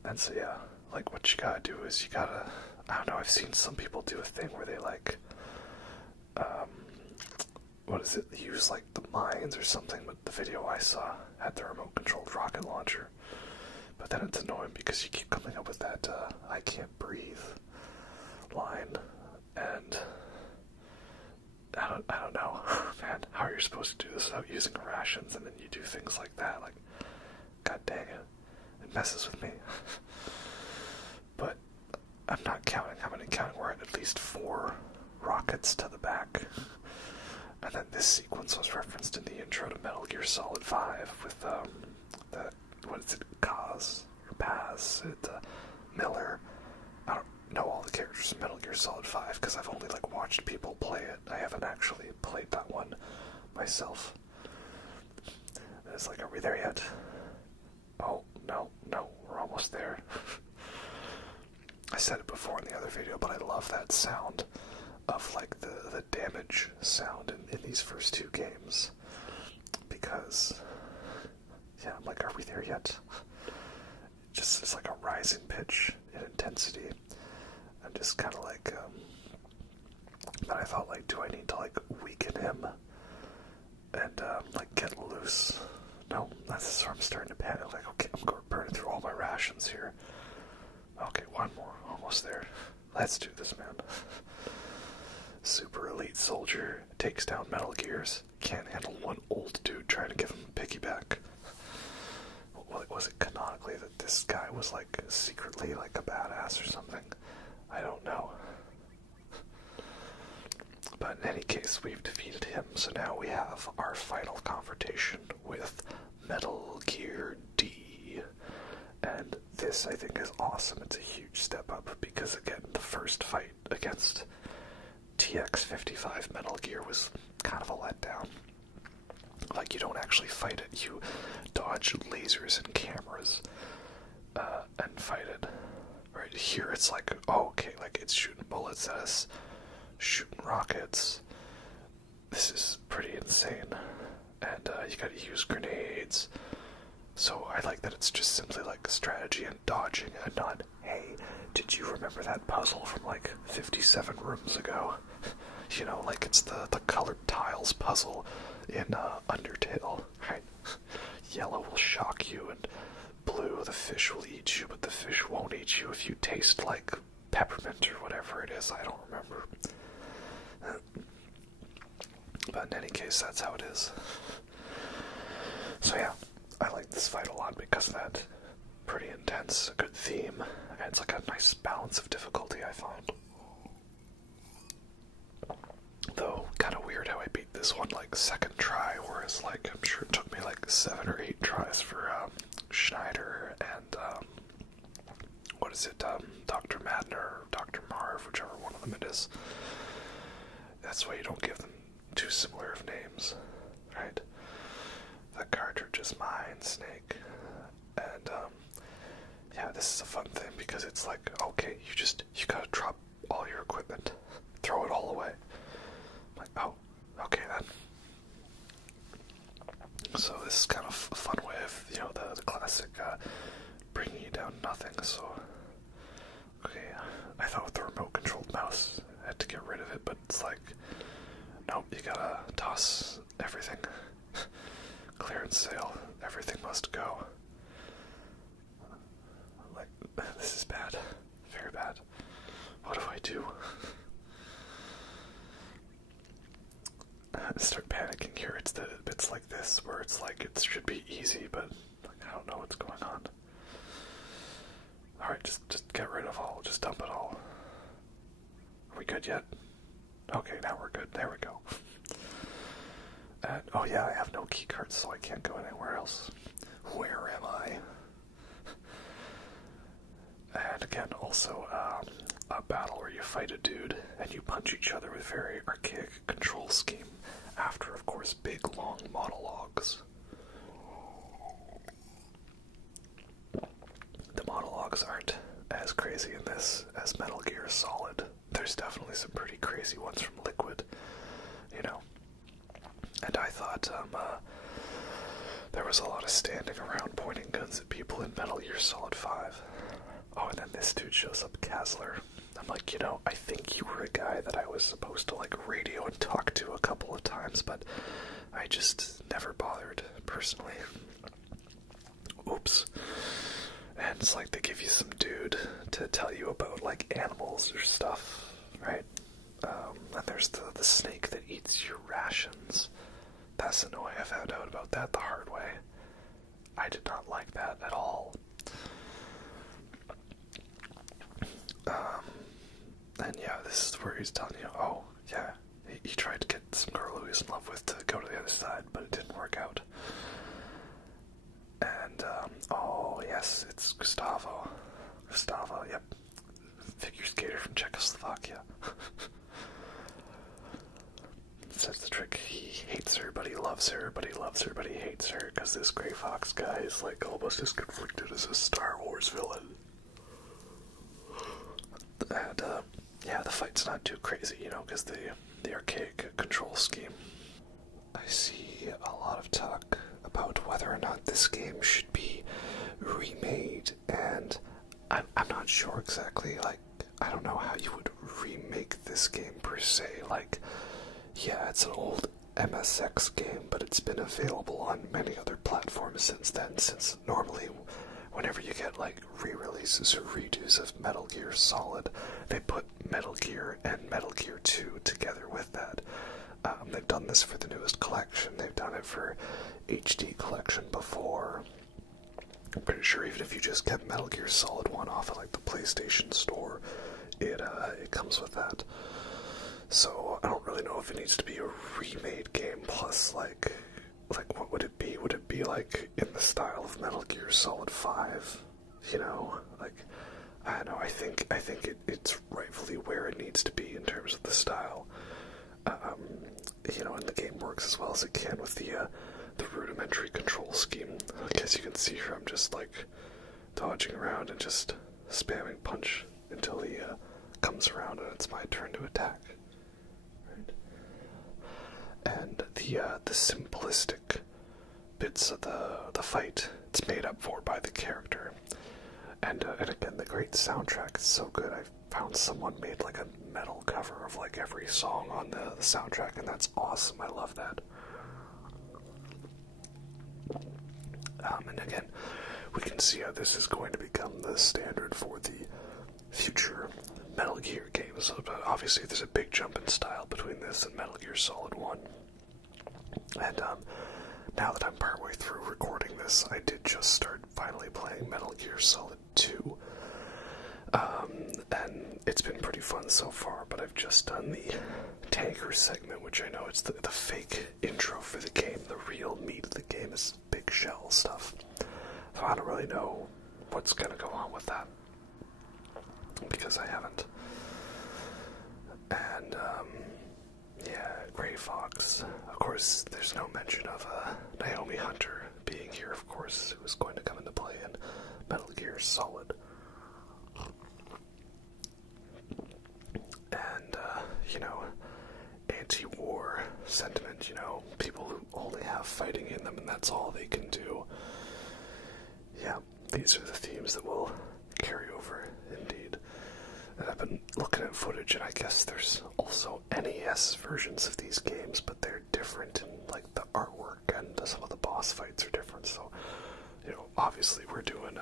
And so, yeah, like, what you gotta do is you gotta, I don't know, I've seen some people do a thing where they, like, what is it, they use, like, the mines or something, but the video I saw had the remote-controlled rocket launcher. But then it's annoying because you keep coming up with that, I can't breathe line, and I don't know, man, how are you supposed to do this without using rations, and then you do things like that, like, god dang it, it messes with me. But I'm not counting, I'm only counting we're at least 4 rockets to the back, and then this sequence was referenced in the intro to Metal Gear Solid 5 with, the, what is it, Paz, Miller. I don't know all the characters in Metal Gear Solid 5 because I've only, like, watched people play it. I haven't actually played that one myself. And it's like, are we there yet? Oh, no, we're almost there. I said it before in the other video, but I love that sound of, like, the damage sound in these first 2 games. Because, yeah, I'm like, are we there yet? It's like a rising pitch in intensity. I'm just kind of like, but I thought, like, do I need to, like, weaken him and, like, get loose? No, that's where I'm starting to panic. Like, okay, I'm going to burn through all my rations here. Okay, one more, almost there. Let's do this, man. Super elite soldier takes down Metal Gears. Can't handle one old dude trying to give him a piggyback. Was it canonically that this guy was, like, secretly, like, a badass or something? I don't know. But in any case, we've defeated him, so now we have our final confrontation with Metal Gear D. And this, I think, is awesome. It's a huge step up, because, again, the first fight against TX-55 Metal Gear was kind of a letdown. Like, you don't actually fight it, you dodge lasers and cameras, and fight it. Right here, it's like, oh, okay, like, it's shooting bullets at us, shooting rockets. This is pretty insane. And, you gotta use grenades. So I like that it's just simply, like, strategy and dodging, and not, hey, did you remember that puzzle from, like, 57 rooms ago? You know, like, it's the colored tiles puzzle in, Undertale, right? Yellow will shock you, and blue, the fish will eat you, but the fish won't eat you if you taste, like, peppermint or whatever it is. I don't remember. But in any case, that's how it is. So yeah, I like this fight a lot because of that. Pretty intense, a good theme, and it's like a nice balance of difficulty, I find. Though, kind of weird how I beat this one, like, second try, whereas, like, I'm sure it took me, like, 7 or 8 tries for, Schneider and, what is it, Dr. Madnar, or Dr. Marv, whichever one of them it is. That's why you don't give them too similar of names, right? The cartridge is mine, Snake. And, yeah, this is a fun thing, because it's like, okay, you gotta drop all your equipment, throw it all away. I'm like, oh, okay then. So this is kind of a fun way of, you know, the classic, bringing you down nothing, so, okay, I thought with the remote-controlled mouse, I had to get rid of it, but it's like, nope, you gotta toss everything, clearance sale, everything must go. Just get rid of all. Just dump it all. Are we good yet? Okay, now we're good. There we go. And, oh yeah, I have no key cards, so I can't go anywhere else. Where am I? And again, also, a battle where you fight a dude and you punch each other with very archaic control scheme after, of course, big, long monologues. The monologues aren't as crazy in this as Metal Gear Solid. There's definitely some pretty crazy ones from Liquid, you know. And I thought, there was a lot of standing around pointing guns at people in Metal Gear Solid 5. Oh, and then this dude shows up, Kazler. I'm like, you know, I think you were a guy that I was supposed to, like, radio and talk to a couple of times, but I just never bothered, personally. Oops. And it's like they give you some dude to tell you about, like, animals or stuff, right? And there's the snake that eats your rations. That's annoying. I found out about that the hard way. I did not like that at all. And yeah, this is where he's telling you, oh, yeah, he tried to get some girl who he's in love with to go to the other side, but it didn't work out. And, oh, yes, it's Gustavo. Gustavo, yep. Figure skater from Czechoslovakia. Says the trick, he hates her, but he loves her, but he loves her, but he hates her, because this Grey Fox guy is, like, almost as conflicted as a Star Wars villain. And, yeah, the fight's not too crazy, you know, because the archaic control scheme. I see a lot of talk about whether or not this game should be remade, and I'm not sure exactly, like, I don't know how you would remake this game per se, like, yeah, it's an old MSX game, but it's been available on many other platforms since then, since normally whenever you get, like, re-releases or redos of Metal Gear Solid, they put Metal Gear and Metal Gear 2 together with that. They've done this for the newest collection, they've done it for HD collection before. I'm pretty sure even if you just get Metal Gear Solid 1 off of, like, the PlayStation Store, it comes with that. So, I don't really know if it needs to be a remade game, plus, like, what would it be? Would it be, like, in the style of Metal Gear Solid 5? You know? Like, I don't know, I think it's rightfully where it needs to be in terms of the style. You know, and the game works as well as it can with the rudimentary control scheme. I guess you can see here I'm just, like, dodging around and just spamming punch until he comes around and it's my turn to attack. And the simplistic bits of the fight, it's made up for by the character. And again, the great soundtrack is so good. I found someone made, like, a metal cover of, like, every song on the soundtrack, and that's awesome. I love that. And again, we can see how this is going to become the standard for the future Metal Gear games. So, obviously, there's a big jump in style between this and Metal Gear Solid 1. And now that I'm partway through recording this, I did just start finally playing Metal Gear Solid 2. And it's been pretty fun so far, but I've just done the tanker segment, which I know it's the fake intro for the game. The real meat of the game is big shell stuff. So I don't really know what's going to go on with that, because I haven't. And, yeah, Grey Fox. Of course, there's no mention of Naomi Hunter being here, of course, who is going to come into play in Metal Gear Solid. And, you know, anti-war sentiment, you know, people who only have fighting in them and that's all they can do. Yeah, these are the themes that will carry over, indeed. And I've been looking at footage, and I guess there's also NES versions of these games, but they're different in, like, the artwork, and some of the boss fights are different, so, you know, obviously we're doing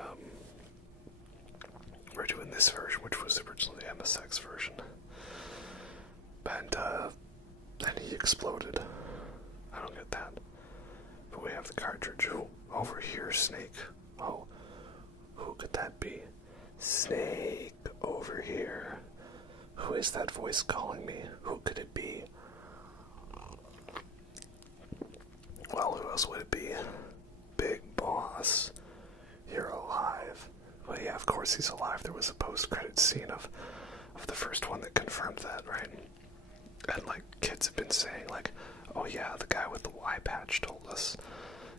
this version, which was originally the MSX version. And he exploded. I don't get that. But we have the cartridge. Oh, over here, Snake. Oh, who could that be? Snake over here. Who is that voice calling me? Who could it be? Well, who else would it be? Big Boss. You're alive. Well, yeah, of course he's alive. There was a post-credit scene of the first one that confirmed that, right? And, like, kids have been saying, like, oh yeah, the guy with the eye patch told us,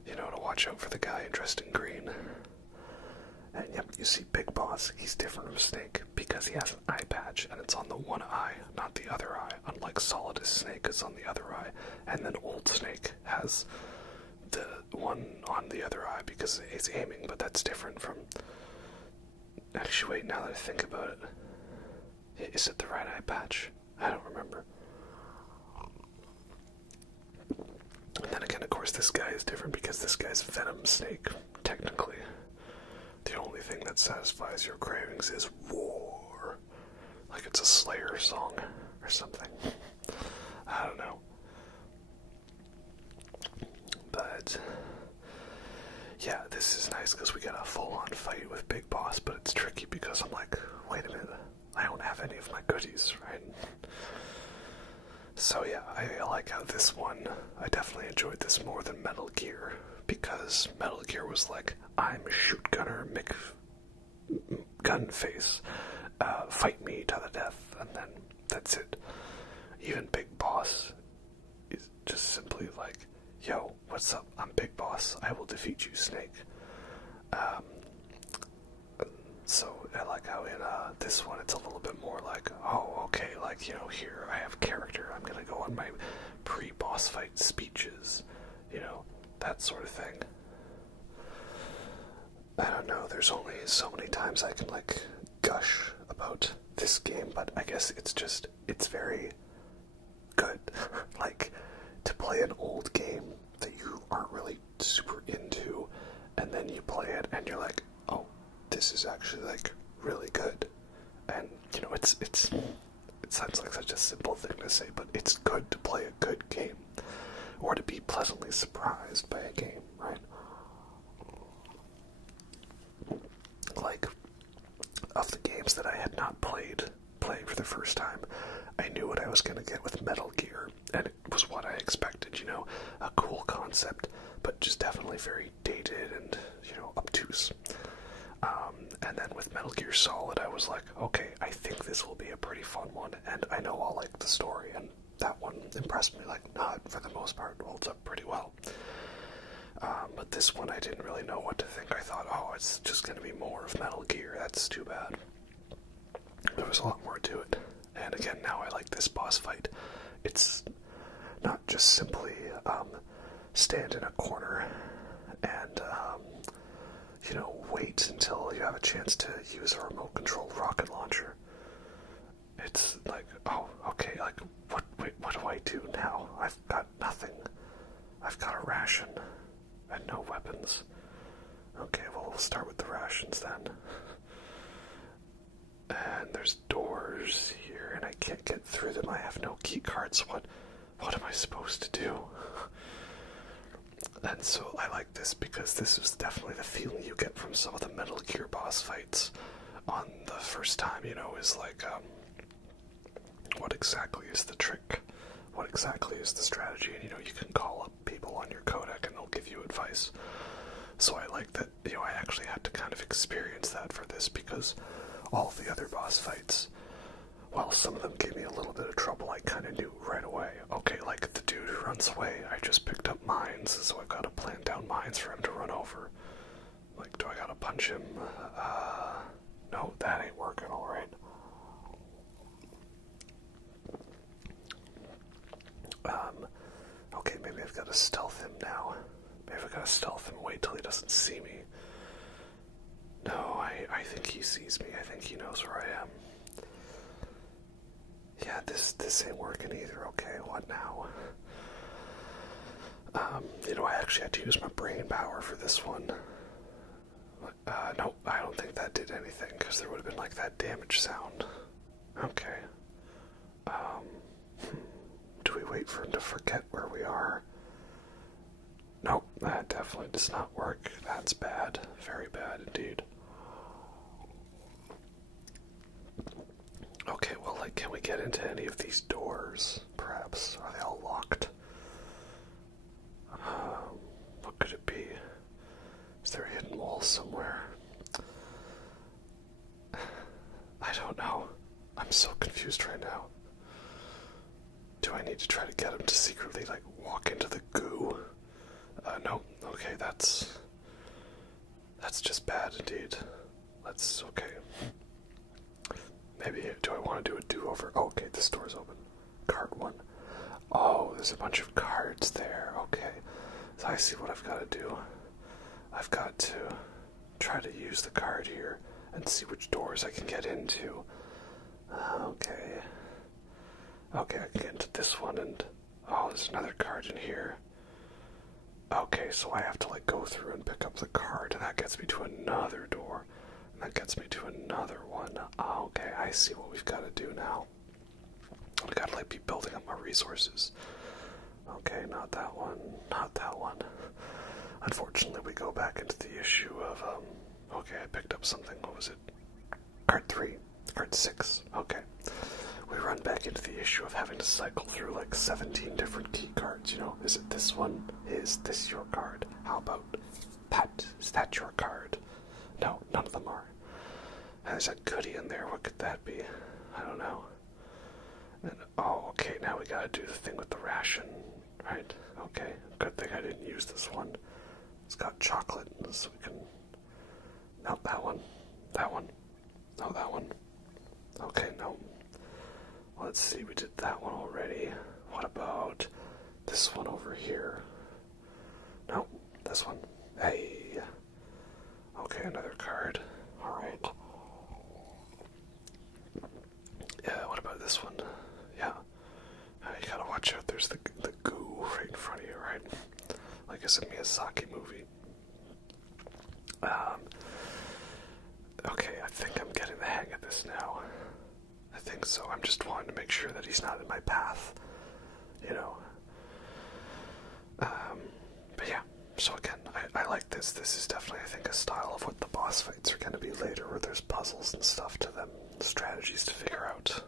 you know, to watch out for the guy dressed in green. And yep, you see Big Boss, he's different from Snake because he has an eye patch and it's on the one eye, not the other eye. Unlike Solidus, Snake is on the other eye, and then Old Snake has the one on the other eye because he's aiming, but that's different from... Actually, wait, now that I think about it, is it the right eye patch? I don't remember. And then again, of course, this guy is different because this guy's Venom Snake, technically. The only thing that satisfies your cravings is war. Like it's a Slayer song or something. I don't know. But yeah, this is nice because we get a full-on fight with Big Boss, but it's tricky because I'm like, wait a minute, I don't have any of my goodies, right? So yeah, I like how this one, I definitely enjoyed this more than Metal Gear, because Metal Gear was like, I'm Shoot Gunner Gunface, fight me to the death, and then that's it. Even Big Boss is just simply like, yo, what's up, I'm Big Boss, I will defeat you, Snake. So I like how in this one it's a little bit more like, oh, okay, like, you know, here I have character, I'm gonna go on my pre-boss fight speeches, you know, that sort of thing. I don't know, there's only so many times I can, like, gush about this game, but I guess it's very good. Like, to play an old game that you aren't really super into, and then you play it and you're like, oh, this is actually, like, really good. And, you know, it sounds like such a simple thing to say, but it's good to play a good game, or to be pleasantly surprised by a game, right? Like, of the games that I had not playing for the first time, I knew what I was going to get with Metal Gear, and it was what I expected, you know, a cool concept, but just definitely very dated and, you know, obtuse. And then with Metal Gear Solid, I was like, okay, I think this will be a pretty fun one, and I know I'll like the story, and that one impressed me, like, not for the most part, holds up pretty well. But this one, I didn't really know what to think. I thought, oh, it's just going to be more of Metal Gear, that's too bad. There was a lot more to it. And again, now I like this boss fight. It's not just simply stand in a corner and, you know, wait until you have a chance to use a remote-controlled rocket launcher. It's like, oh, okay, like, what do I do now? I've got nothing. I've got a ration and no weapons. Okay, well, we'll start with the rations then. And there's doors here, and I can't get through them. I have no key cards. What am I supposed to do? And so I like this because this is definitely the feeling you get from some of the Metal Gear boss fights on the first time, you know, is like, what exactly is the trick? What exactly is the strategy? And, you know, you can call up people on your codec and they'll give you advice. So I like that, you know, I actually had to kind of experience that for this, because all the other boss fights, while some of them gave me a little bit of trouble, I kind of knew right away, okay, like the dude who runs away, I just picked up mines, so I've got to plant down mines for him to run over. Like, do I gotta punch him? No, that ain't working alright. Okay, maybe I've got to stealth him now. Maybe I've got to stealth him and wait till he doesn't see me. No, I think he sees me. I think he knows where I am. Yeah, this ain't working either. Okay, what now? You know, I actually had to use my brain power for this one. No, I don't think that did anything, because there would have been, like, that damage sound. Okay. Do we wait for him to forget where we are? Nope, that definitely does not work. That's bad. Very bad indeed. Can we get into any of these doors, perhaps? Are they all locked? What could it be? Is there a hidden wall somewhere? I don't know. I'm so confused right now. Do I need to try to get him to secretly, like, walk into the goo? No. Okay, that's just bad indeed. That's okay. Maybe, do I want to do a do-over? Oh, okay, this door's open. Card 1. Oh, there's a bunch of cards there. Okay. So I see what I've got to do. I've got to try to use the card here and see which doors I can get into. Okay. Okay, I can get into this one and... Oh, there's another card in here. Okay, so I have to, like, go through and pick up the card, and that gets me to another door. And that gets me to another one. Okay, I see what we've got to do now. I've got to, like, be building up my resources. Okay, not that one. Not that one. Unfortunately, we go back into the issue of, okay, I picked up something. What was it? Card 3. Card 6. Okay. We run back into the issue of having to cycle through like 17 different key cards, you know. Is it this one? Is this your card? How about that? Is that your card? No, none of them are. There's a goodie in there. What could that be? I don't know. And, oh, okay, now we gotta do the thing with the ration, right? Okay, good thing I didn't use this one. It's got chocolate, so we can... No, that one. That one. No, that one. Okay, no. Let's see, we did that one already. What about this one over here? No, this one. Hey. Okay, another card. Alright. Yeah, what about this one? Yeah. You gotta watch out, there's the goo right in front of you, right? Like it's a Miyazaki movie. Okay, I think I'm getting the hang of this now. I think so. I'm just wanting to make sure that he's not in my path, you know. But yeah, so again, I like this. This is definitely, I think, a style of what the boss fights are going to be later, where there's puzzles and stuff to them, strategies to figure out.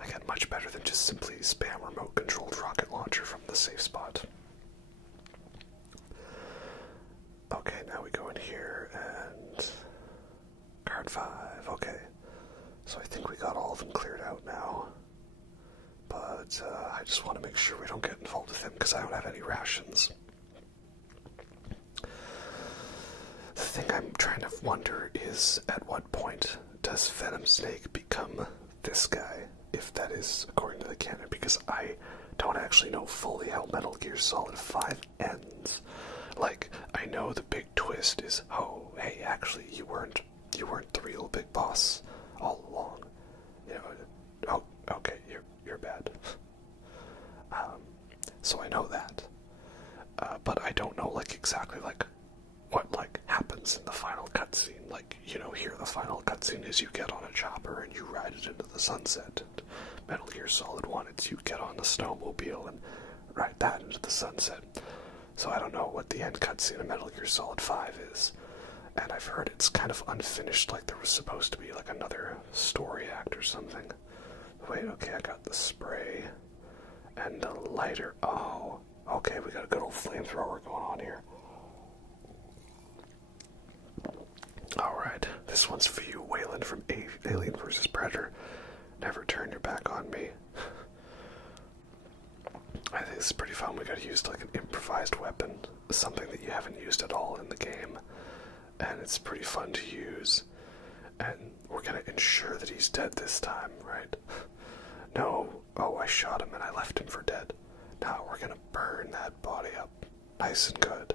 Again, much better than just simply spam remote-controlled rocket launcher from the safe spot. Okay, now we go in here, and... Card 5, okay. So I think we got all of them cleared out now. But I just want to make sure we don't get involved with him, because I don't have any rations. The thing I'm trying to wonder is, at what point does Venom Snake become this guy, if that is according to the canon? Because I don't actually know fully how Metal Gear Solid 5 ends. Like, I know the big twist is, oh, hey, actually, you weren't the real big boss all along. You know, oh, okay, you're bad. So I know that. But I don't know, like, exactly, like, what, like, happens in the final cutscene. Like, you know, here the final cutscene is you get on a chopper and you ride it into the sunset. And Metal Gear Solid 1, it's you get on the snowmobile and ride that into the sunset. So I don't know what the end cutscene of Metal Gear Solid 5 is. And I've heard it's kind of unfinished, like there was supposed to be like another story act or something. Wait, okay, I got the spray and the lighter. Oh, okay, we got a good old flamethrower going on here. Alright, this one's for you, Wayland from Alien vs. Predator. Never turn your back on me. I think this is pretty fun. We gotta use like an improvised weapon, something that you haven't used at all in the game. And it's pretty fun to use. And we're gonna ensure that he's dead this time, right? No, oh, I shot him and I left him for dead. Now we're gonna burn that body up nice and good.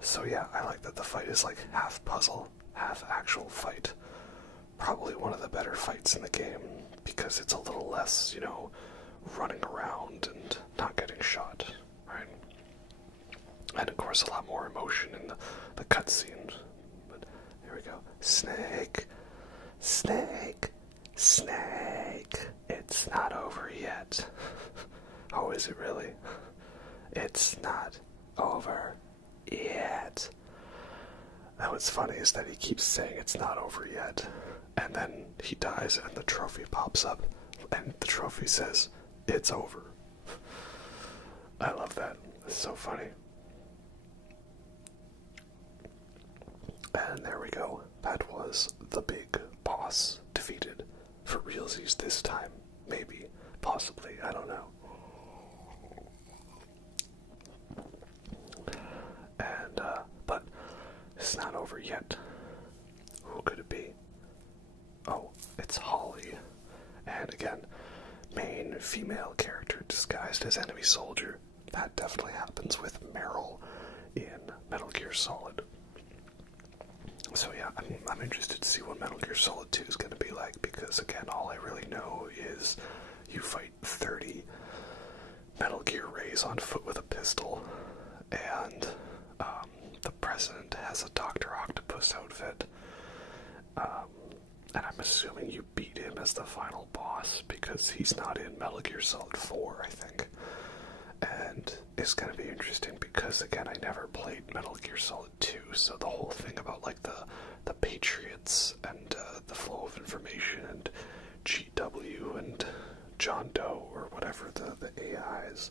So yeah, I like that the fight is like half puzzle, half actual fight. Probably one of the better fights in the game, because it's a little less, you know, running around and not getting shot, right? And of course a lot more emotion in the cutscene. But here we go. Snake, Snake, Snake. It's not over yet. Oh, is it really? It's not over yet. And what's funny is that he keeps saying it's not over yet, and then he dies and the trophy pops up, and the trophy says, it's over. I love that. It's so funny. And there we go. That was the big boss defeated. For realsies this time. Maybe. Possibly. I don't know. And, but it's not over yet. Who could it be? Oh, it's Holly. And again, main female character disguised as enemy soldier. That definitely happens with Meryl in Metal Gear Solid. So yeah, I'm interested to see what Metal Gear Solid 2 is going to be like, because again, all I really know is you fight 30 Metal Gear Rays on foot with a pistol, and the president has a Dr. Octopus outfit, and I'm assuming you beat him as the final boss, because he's not in Metal Gear Solid 4, I think. And it's going to be interesting because, again, I never played Metal Gear Solid 2, so the whole thing about, like, the Patriots and the flow of information and GW and John Doe or whatever the AIs,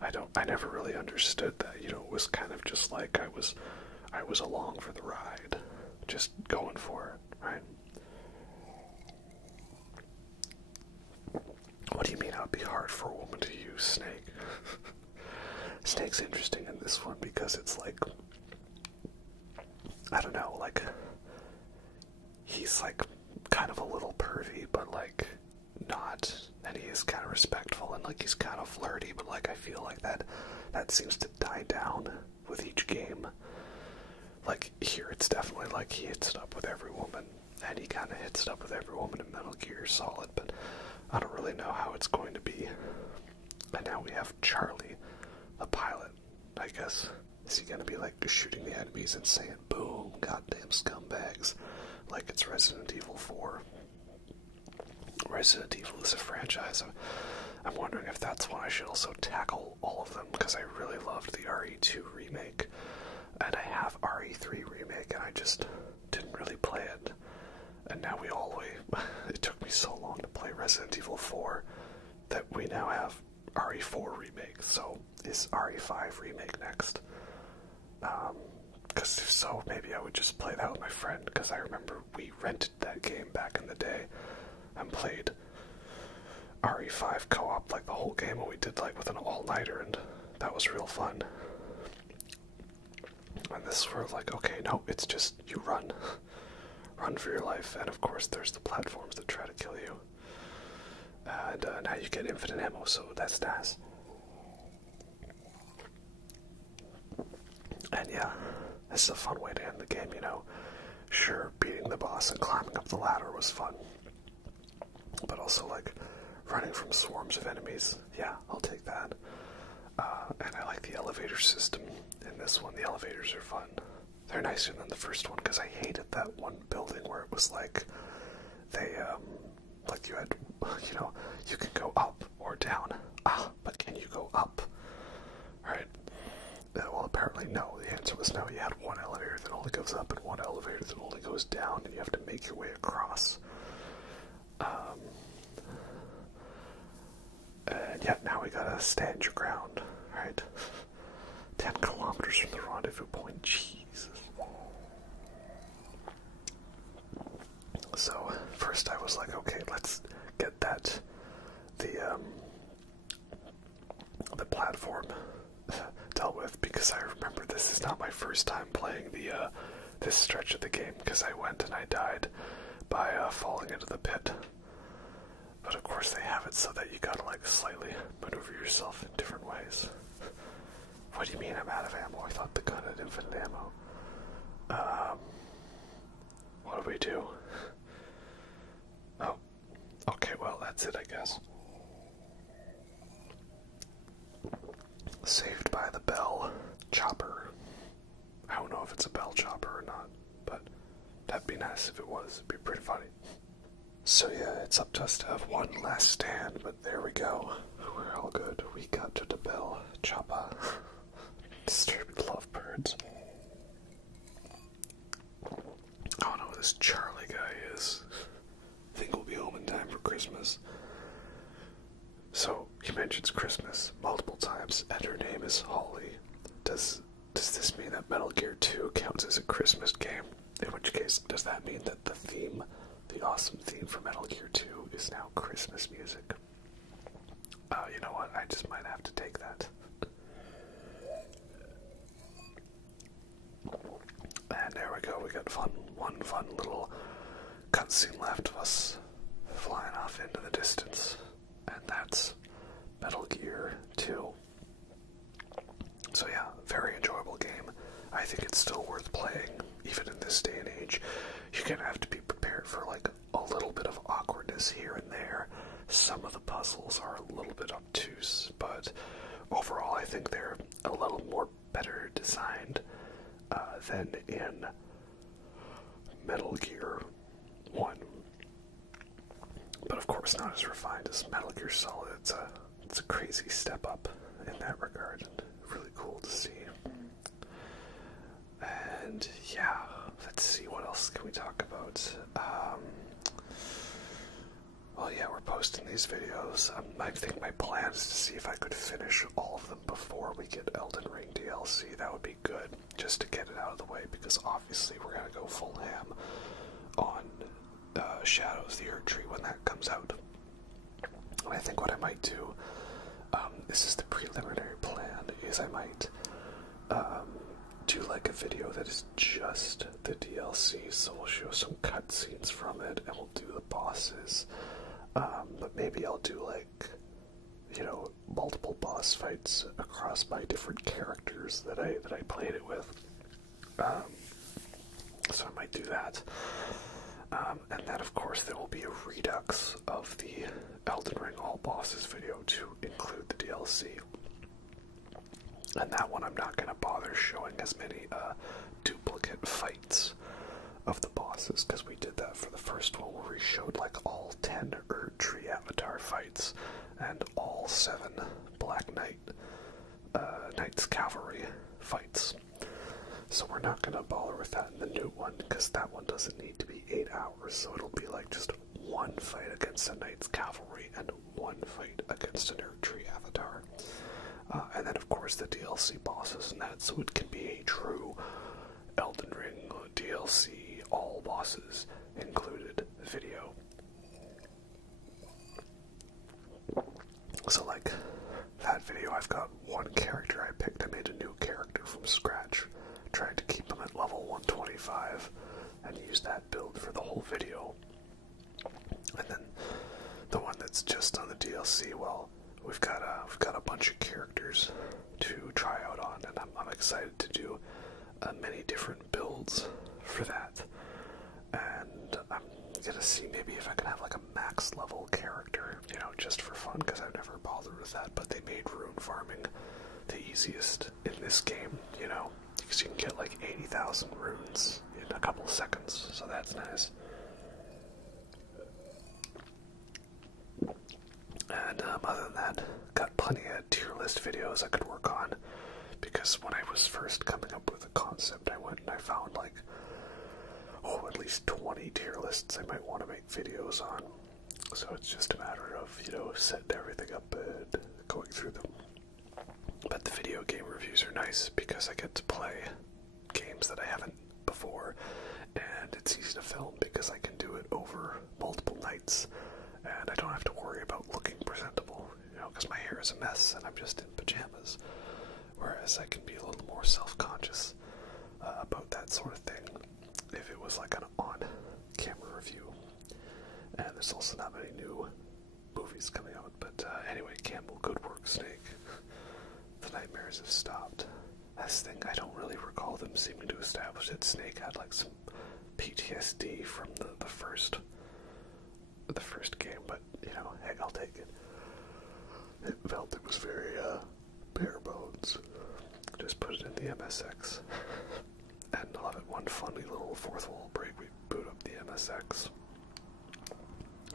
I never really understood that. You know, it was kind of just like I was along for the ride, just going for it, right? What do you mean it would be hard for a woman to use Snake? Snake's interesting in this one because it's like, I don't know, like, he's like kind of a little pervy, but like not, and he is kind of respectful, and like he's kind of flirty, but like I feel like that seems to die down with each game. Like here it's definitely like he hits it up with every woman, and he kind of hits it up with every woman in Metal Gear Solid, but I don't really know how it's going to be. And now we have Charlie, the pilot, I guess. Is he gonna be like shooting the enemies and saying, boom, goddamn scumbags, like it's Resident Evil 4? Resident Evil is a franchise. I'm wondering if that's one I should also tackle all of them, because I really loved the RE2 remake, and I have RE3 remake, and I just didn't really play it. And now it took me so long to play Resident Evil 4 that we now have RE4 remake. So is RE5 remake next? Because if so, maybe I would just play that with my friend, because I remember we rented that game back in the day and played RE5 co-op like the whole game, and we did like with an all-nighter, and that was real fun. And this is where like, okay, no, it's just you run. Run for your life, and of course there's the platforms that try to kill you. And now you get infinite ammo, so that's nice. And yeah, this is a fun way to end the game, you know. Sure, beating the boss and climbing up the ladder was fun, but also like running from swarms of enemies, yeah, I'll take that. And I like the elevator system in this one. The elevators are fun. They're nicer than the first one, because I hated that one building where it was like, they, like you had, you know, you can go up or down. But can you go up? Right? Well, apparently no. The answer was no. You had one elevator that only goes up and one elevator that only goes down, and you have to make your way across. And yeah, now we gotta stand your ground, right? 10 kilometers from the rendezvous point. Jesus. So first I was like, okay, let's get the platform dealt with, because I remember this is not my first time playing this stretch of the game, because I went and I died by falling into the pit. But of course they have it so that you gotta like slightly maneuver yourself in different ways. What do you mean I'm out of ammo? I thought the gun had infinite ammo. What do we do? Oh, okay, well that's it, I guess. Saved by the bell chopper. I don't know if it's a bell chopper or not, but that'd be nice if it was. It'd be pretty funny. So yeah, it's up to us to have one last stand, but there we go. We're all good. We got to the bell chopper. Disturbed lovebirds. this Charlie guy is. Think we'll be home in time for Christmas. So, he mentions Christmas multiple times, and her name is Holly. Does this mean that Metal Gear 2 counts as a Christmas game? In which case, does that mean that the theme, the awesome theme for Metal Gear 2 is now Christmas music? You know what, I just might have to take that. And there we go, we got one fun little cutscene left of us flying off into the distance. And that's Metal Gear 2. So yeah, very enjoyable game. I think it's still worth playing, even in this day and age. You're gonna have to be prepared for like a little bit of awkwardness here and there. Some of the puzzles are a little bit obtuse, but overall I think they're a little more better designed than in Metal Gear 1. But of course not as refined as Metal Gear Solid. It's a crazy step up in that regard, and really cool to see. And yeah, let's see, what else can we talk about? Well, yeah, we're posting these videos. I think my plan is to see if I could finish all of them before we get Elden Ring DLC. That would be good, just to get it out of the way, because obviously we're gonna go full ham on Shadows the Earth Tree when that comes out. And I think what I might do, this is the preliminary plan, is I might do like a video that is just the DLC, so we'll show some cutscenes from it, and we'll do the bosses. But maybe I'll do like, you know, multiple boss fights across my different characters that I played it with. So I might do that. And then of course there will be a redux of the Elden Ring All Bosses video to include the DLC. And that one I'm not going to bother showing as many duplicate fights of the bosses, because we did that for the first one where we showed like all 10 Earth Tree Avatar fights and all 7 Black Knight's Cavalry fights. So we're not going to bother with that in the new one, because that one doesn't need to be 8 hours, so it'll be like just one fight against a Knight's Cavalry and one fight against an Earth Tree Avatar. And then of course the DLC bosses and that, so it can be a true Elden Ring DLC, all bosses included video. So like that video, I've got one character I picked. I made a new character from scratch, trying to keep him at level 125 and use that build for the whole video. And then the one that's just on the DLC, well, we've got a bunch of characters to try out on, and I'm excited to do many different builds for that. And I'm gonna see maybe if I can have like a max level character, you know, just for fun, because I've never bothered with that. But they made rune farming the easiest in this game, you know, because you can get like 80,000 runes in a couple of seconds, so that's nice. And other than that, got plenty of tier list videos I could work on, because when I was first coming up with a concept, I went and I found like, at least 20 tier lists I might want to make videos on. So it's just a matter of, you know, setting everything up and going through them. But the video game reviews are nice because I get to play games that I haven't before, and it's easy to film because I can do it over multiple nights, and I don't have to worry about looking presentable, you know, because my hair is a mess and I'm just in pajamas. Whereas I can be a little more self-conscious about that sort of thing if it was like an on-camera review. And there's also not many new movies coming out, but anyway, Campbell, good work, Snake. The nightmares have stopped. That's the thing, I don't really recall them seeming to establish that Snake had like some PTSD from the first game, but you know, hey, I'll take it. It felt it was very bare bones. Just put it in the MSX. And I'll have it one funny little fourth wall break. We boot up the MSX.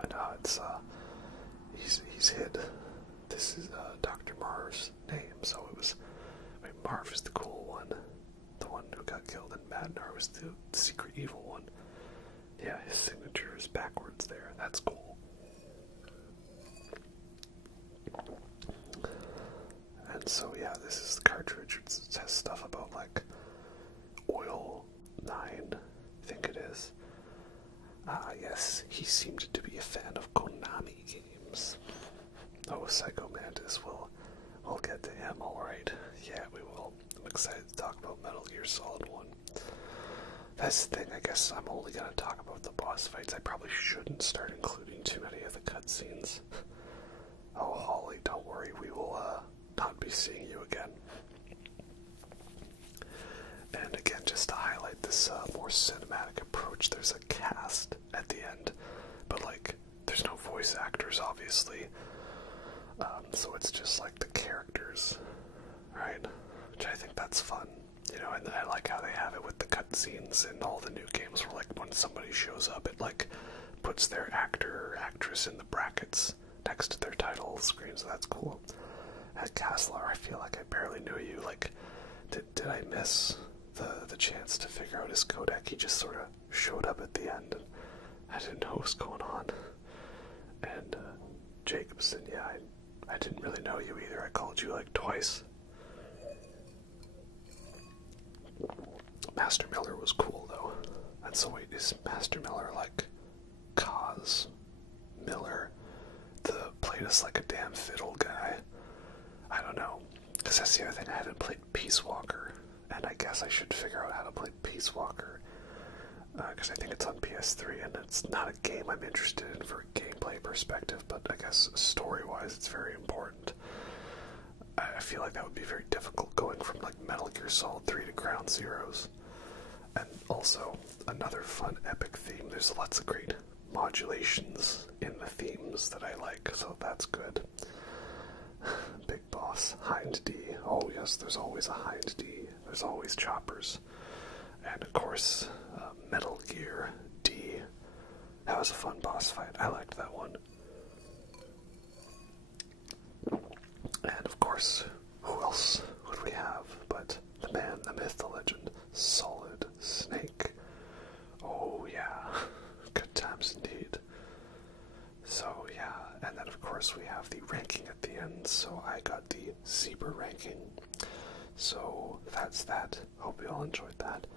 And it's he's hid. This is Dr. Marv's name, so it was, I mean, Marv is the cool one, the one who got killed, and Madnar was the secret evil one. cards there. That's cool. And so yeah, this is the cartridge. It says stuff about like Oil 9, I think it is. Ah yes, he seemed to be a fan of Konami games. Oh, Psycho Mantis, we'll get to him, alright. Yeah, we will. I'm excited to talk about Metal Gear Solid 1. That's the thing, I guess I'm only going to talk about the boss fights. I probably shouldn't start including too many of the cutscenes. Oh, Holly, don't worry, we will not be seeing you again. And again, just to highlight this more cinematic approach, there's a cast at the end, but like, there's no voice actors, obviously. So it's just like the characters, right? Which I think that's fun, you know, and I like how they have it with the cutscenes in all the new games where like when somebody shows up, it like puts their actor or actress in the brackets next to their title screen, so that's cool. At Castlar, I feel like I barely knew you. Like, did I miss the chance to figure out his codec? He just sort of showed up at the end, and I didn't know what was going on. And Jacobson, yeah, I didn't really know you either. I called you like twice. Master Miller was cool though. And so wait, is Master Miller like Kaz Miller, the played us like a damn fiddle guy? I don't know. Because that's the other thing, I haven't played Peace Walker, and I guess I should figure out how to play Peace Walker. Because I think it's on PS3, and it's not a game I'm interested in for a gameplay perspective, but I guess story-wise it's very important. I feel like that would be very difficult going from like Metal Gear Solid 3 to Ground Zeroes. And also, another fun epic theme. There's lots of great modulations in the themes that I like, so that's good. Big Boss, Hind D. Oh yes, there's always a Hind D. There's always choppers. And of course, Metal Gear D. That was a fun boss fight. I liked that one. And of course, who else would we have but the man, the myth, the legend, Solid Snake. Oh yeah, good times indeed. So yeah, and then of course we have the ranking at the end, so I got the Zebra ranking. So that's that. Hope you all enjoyed that.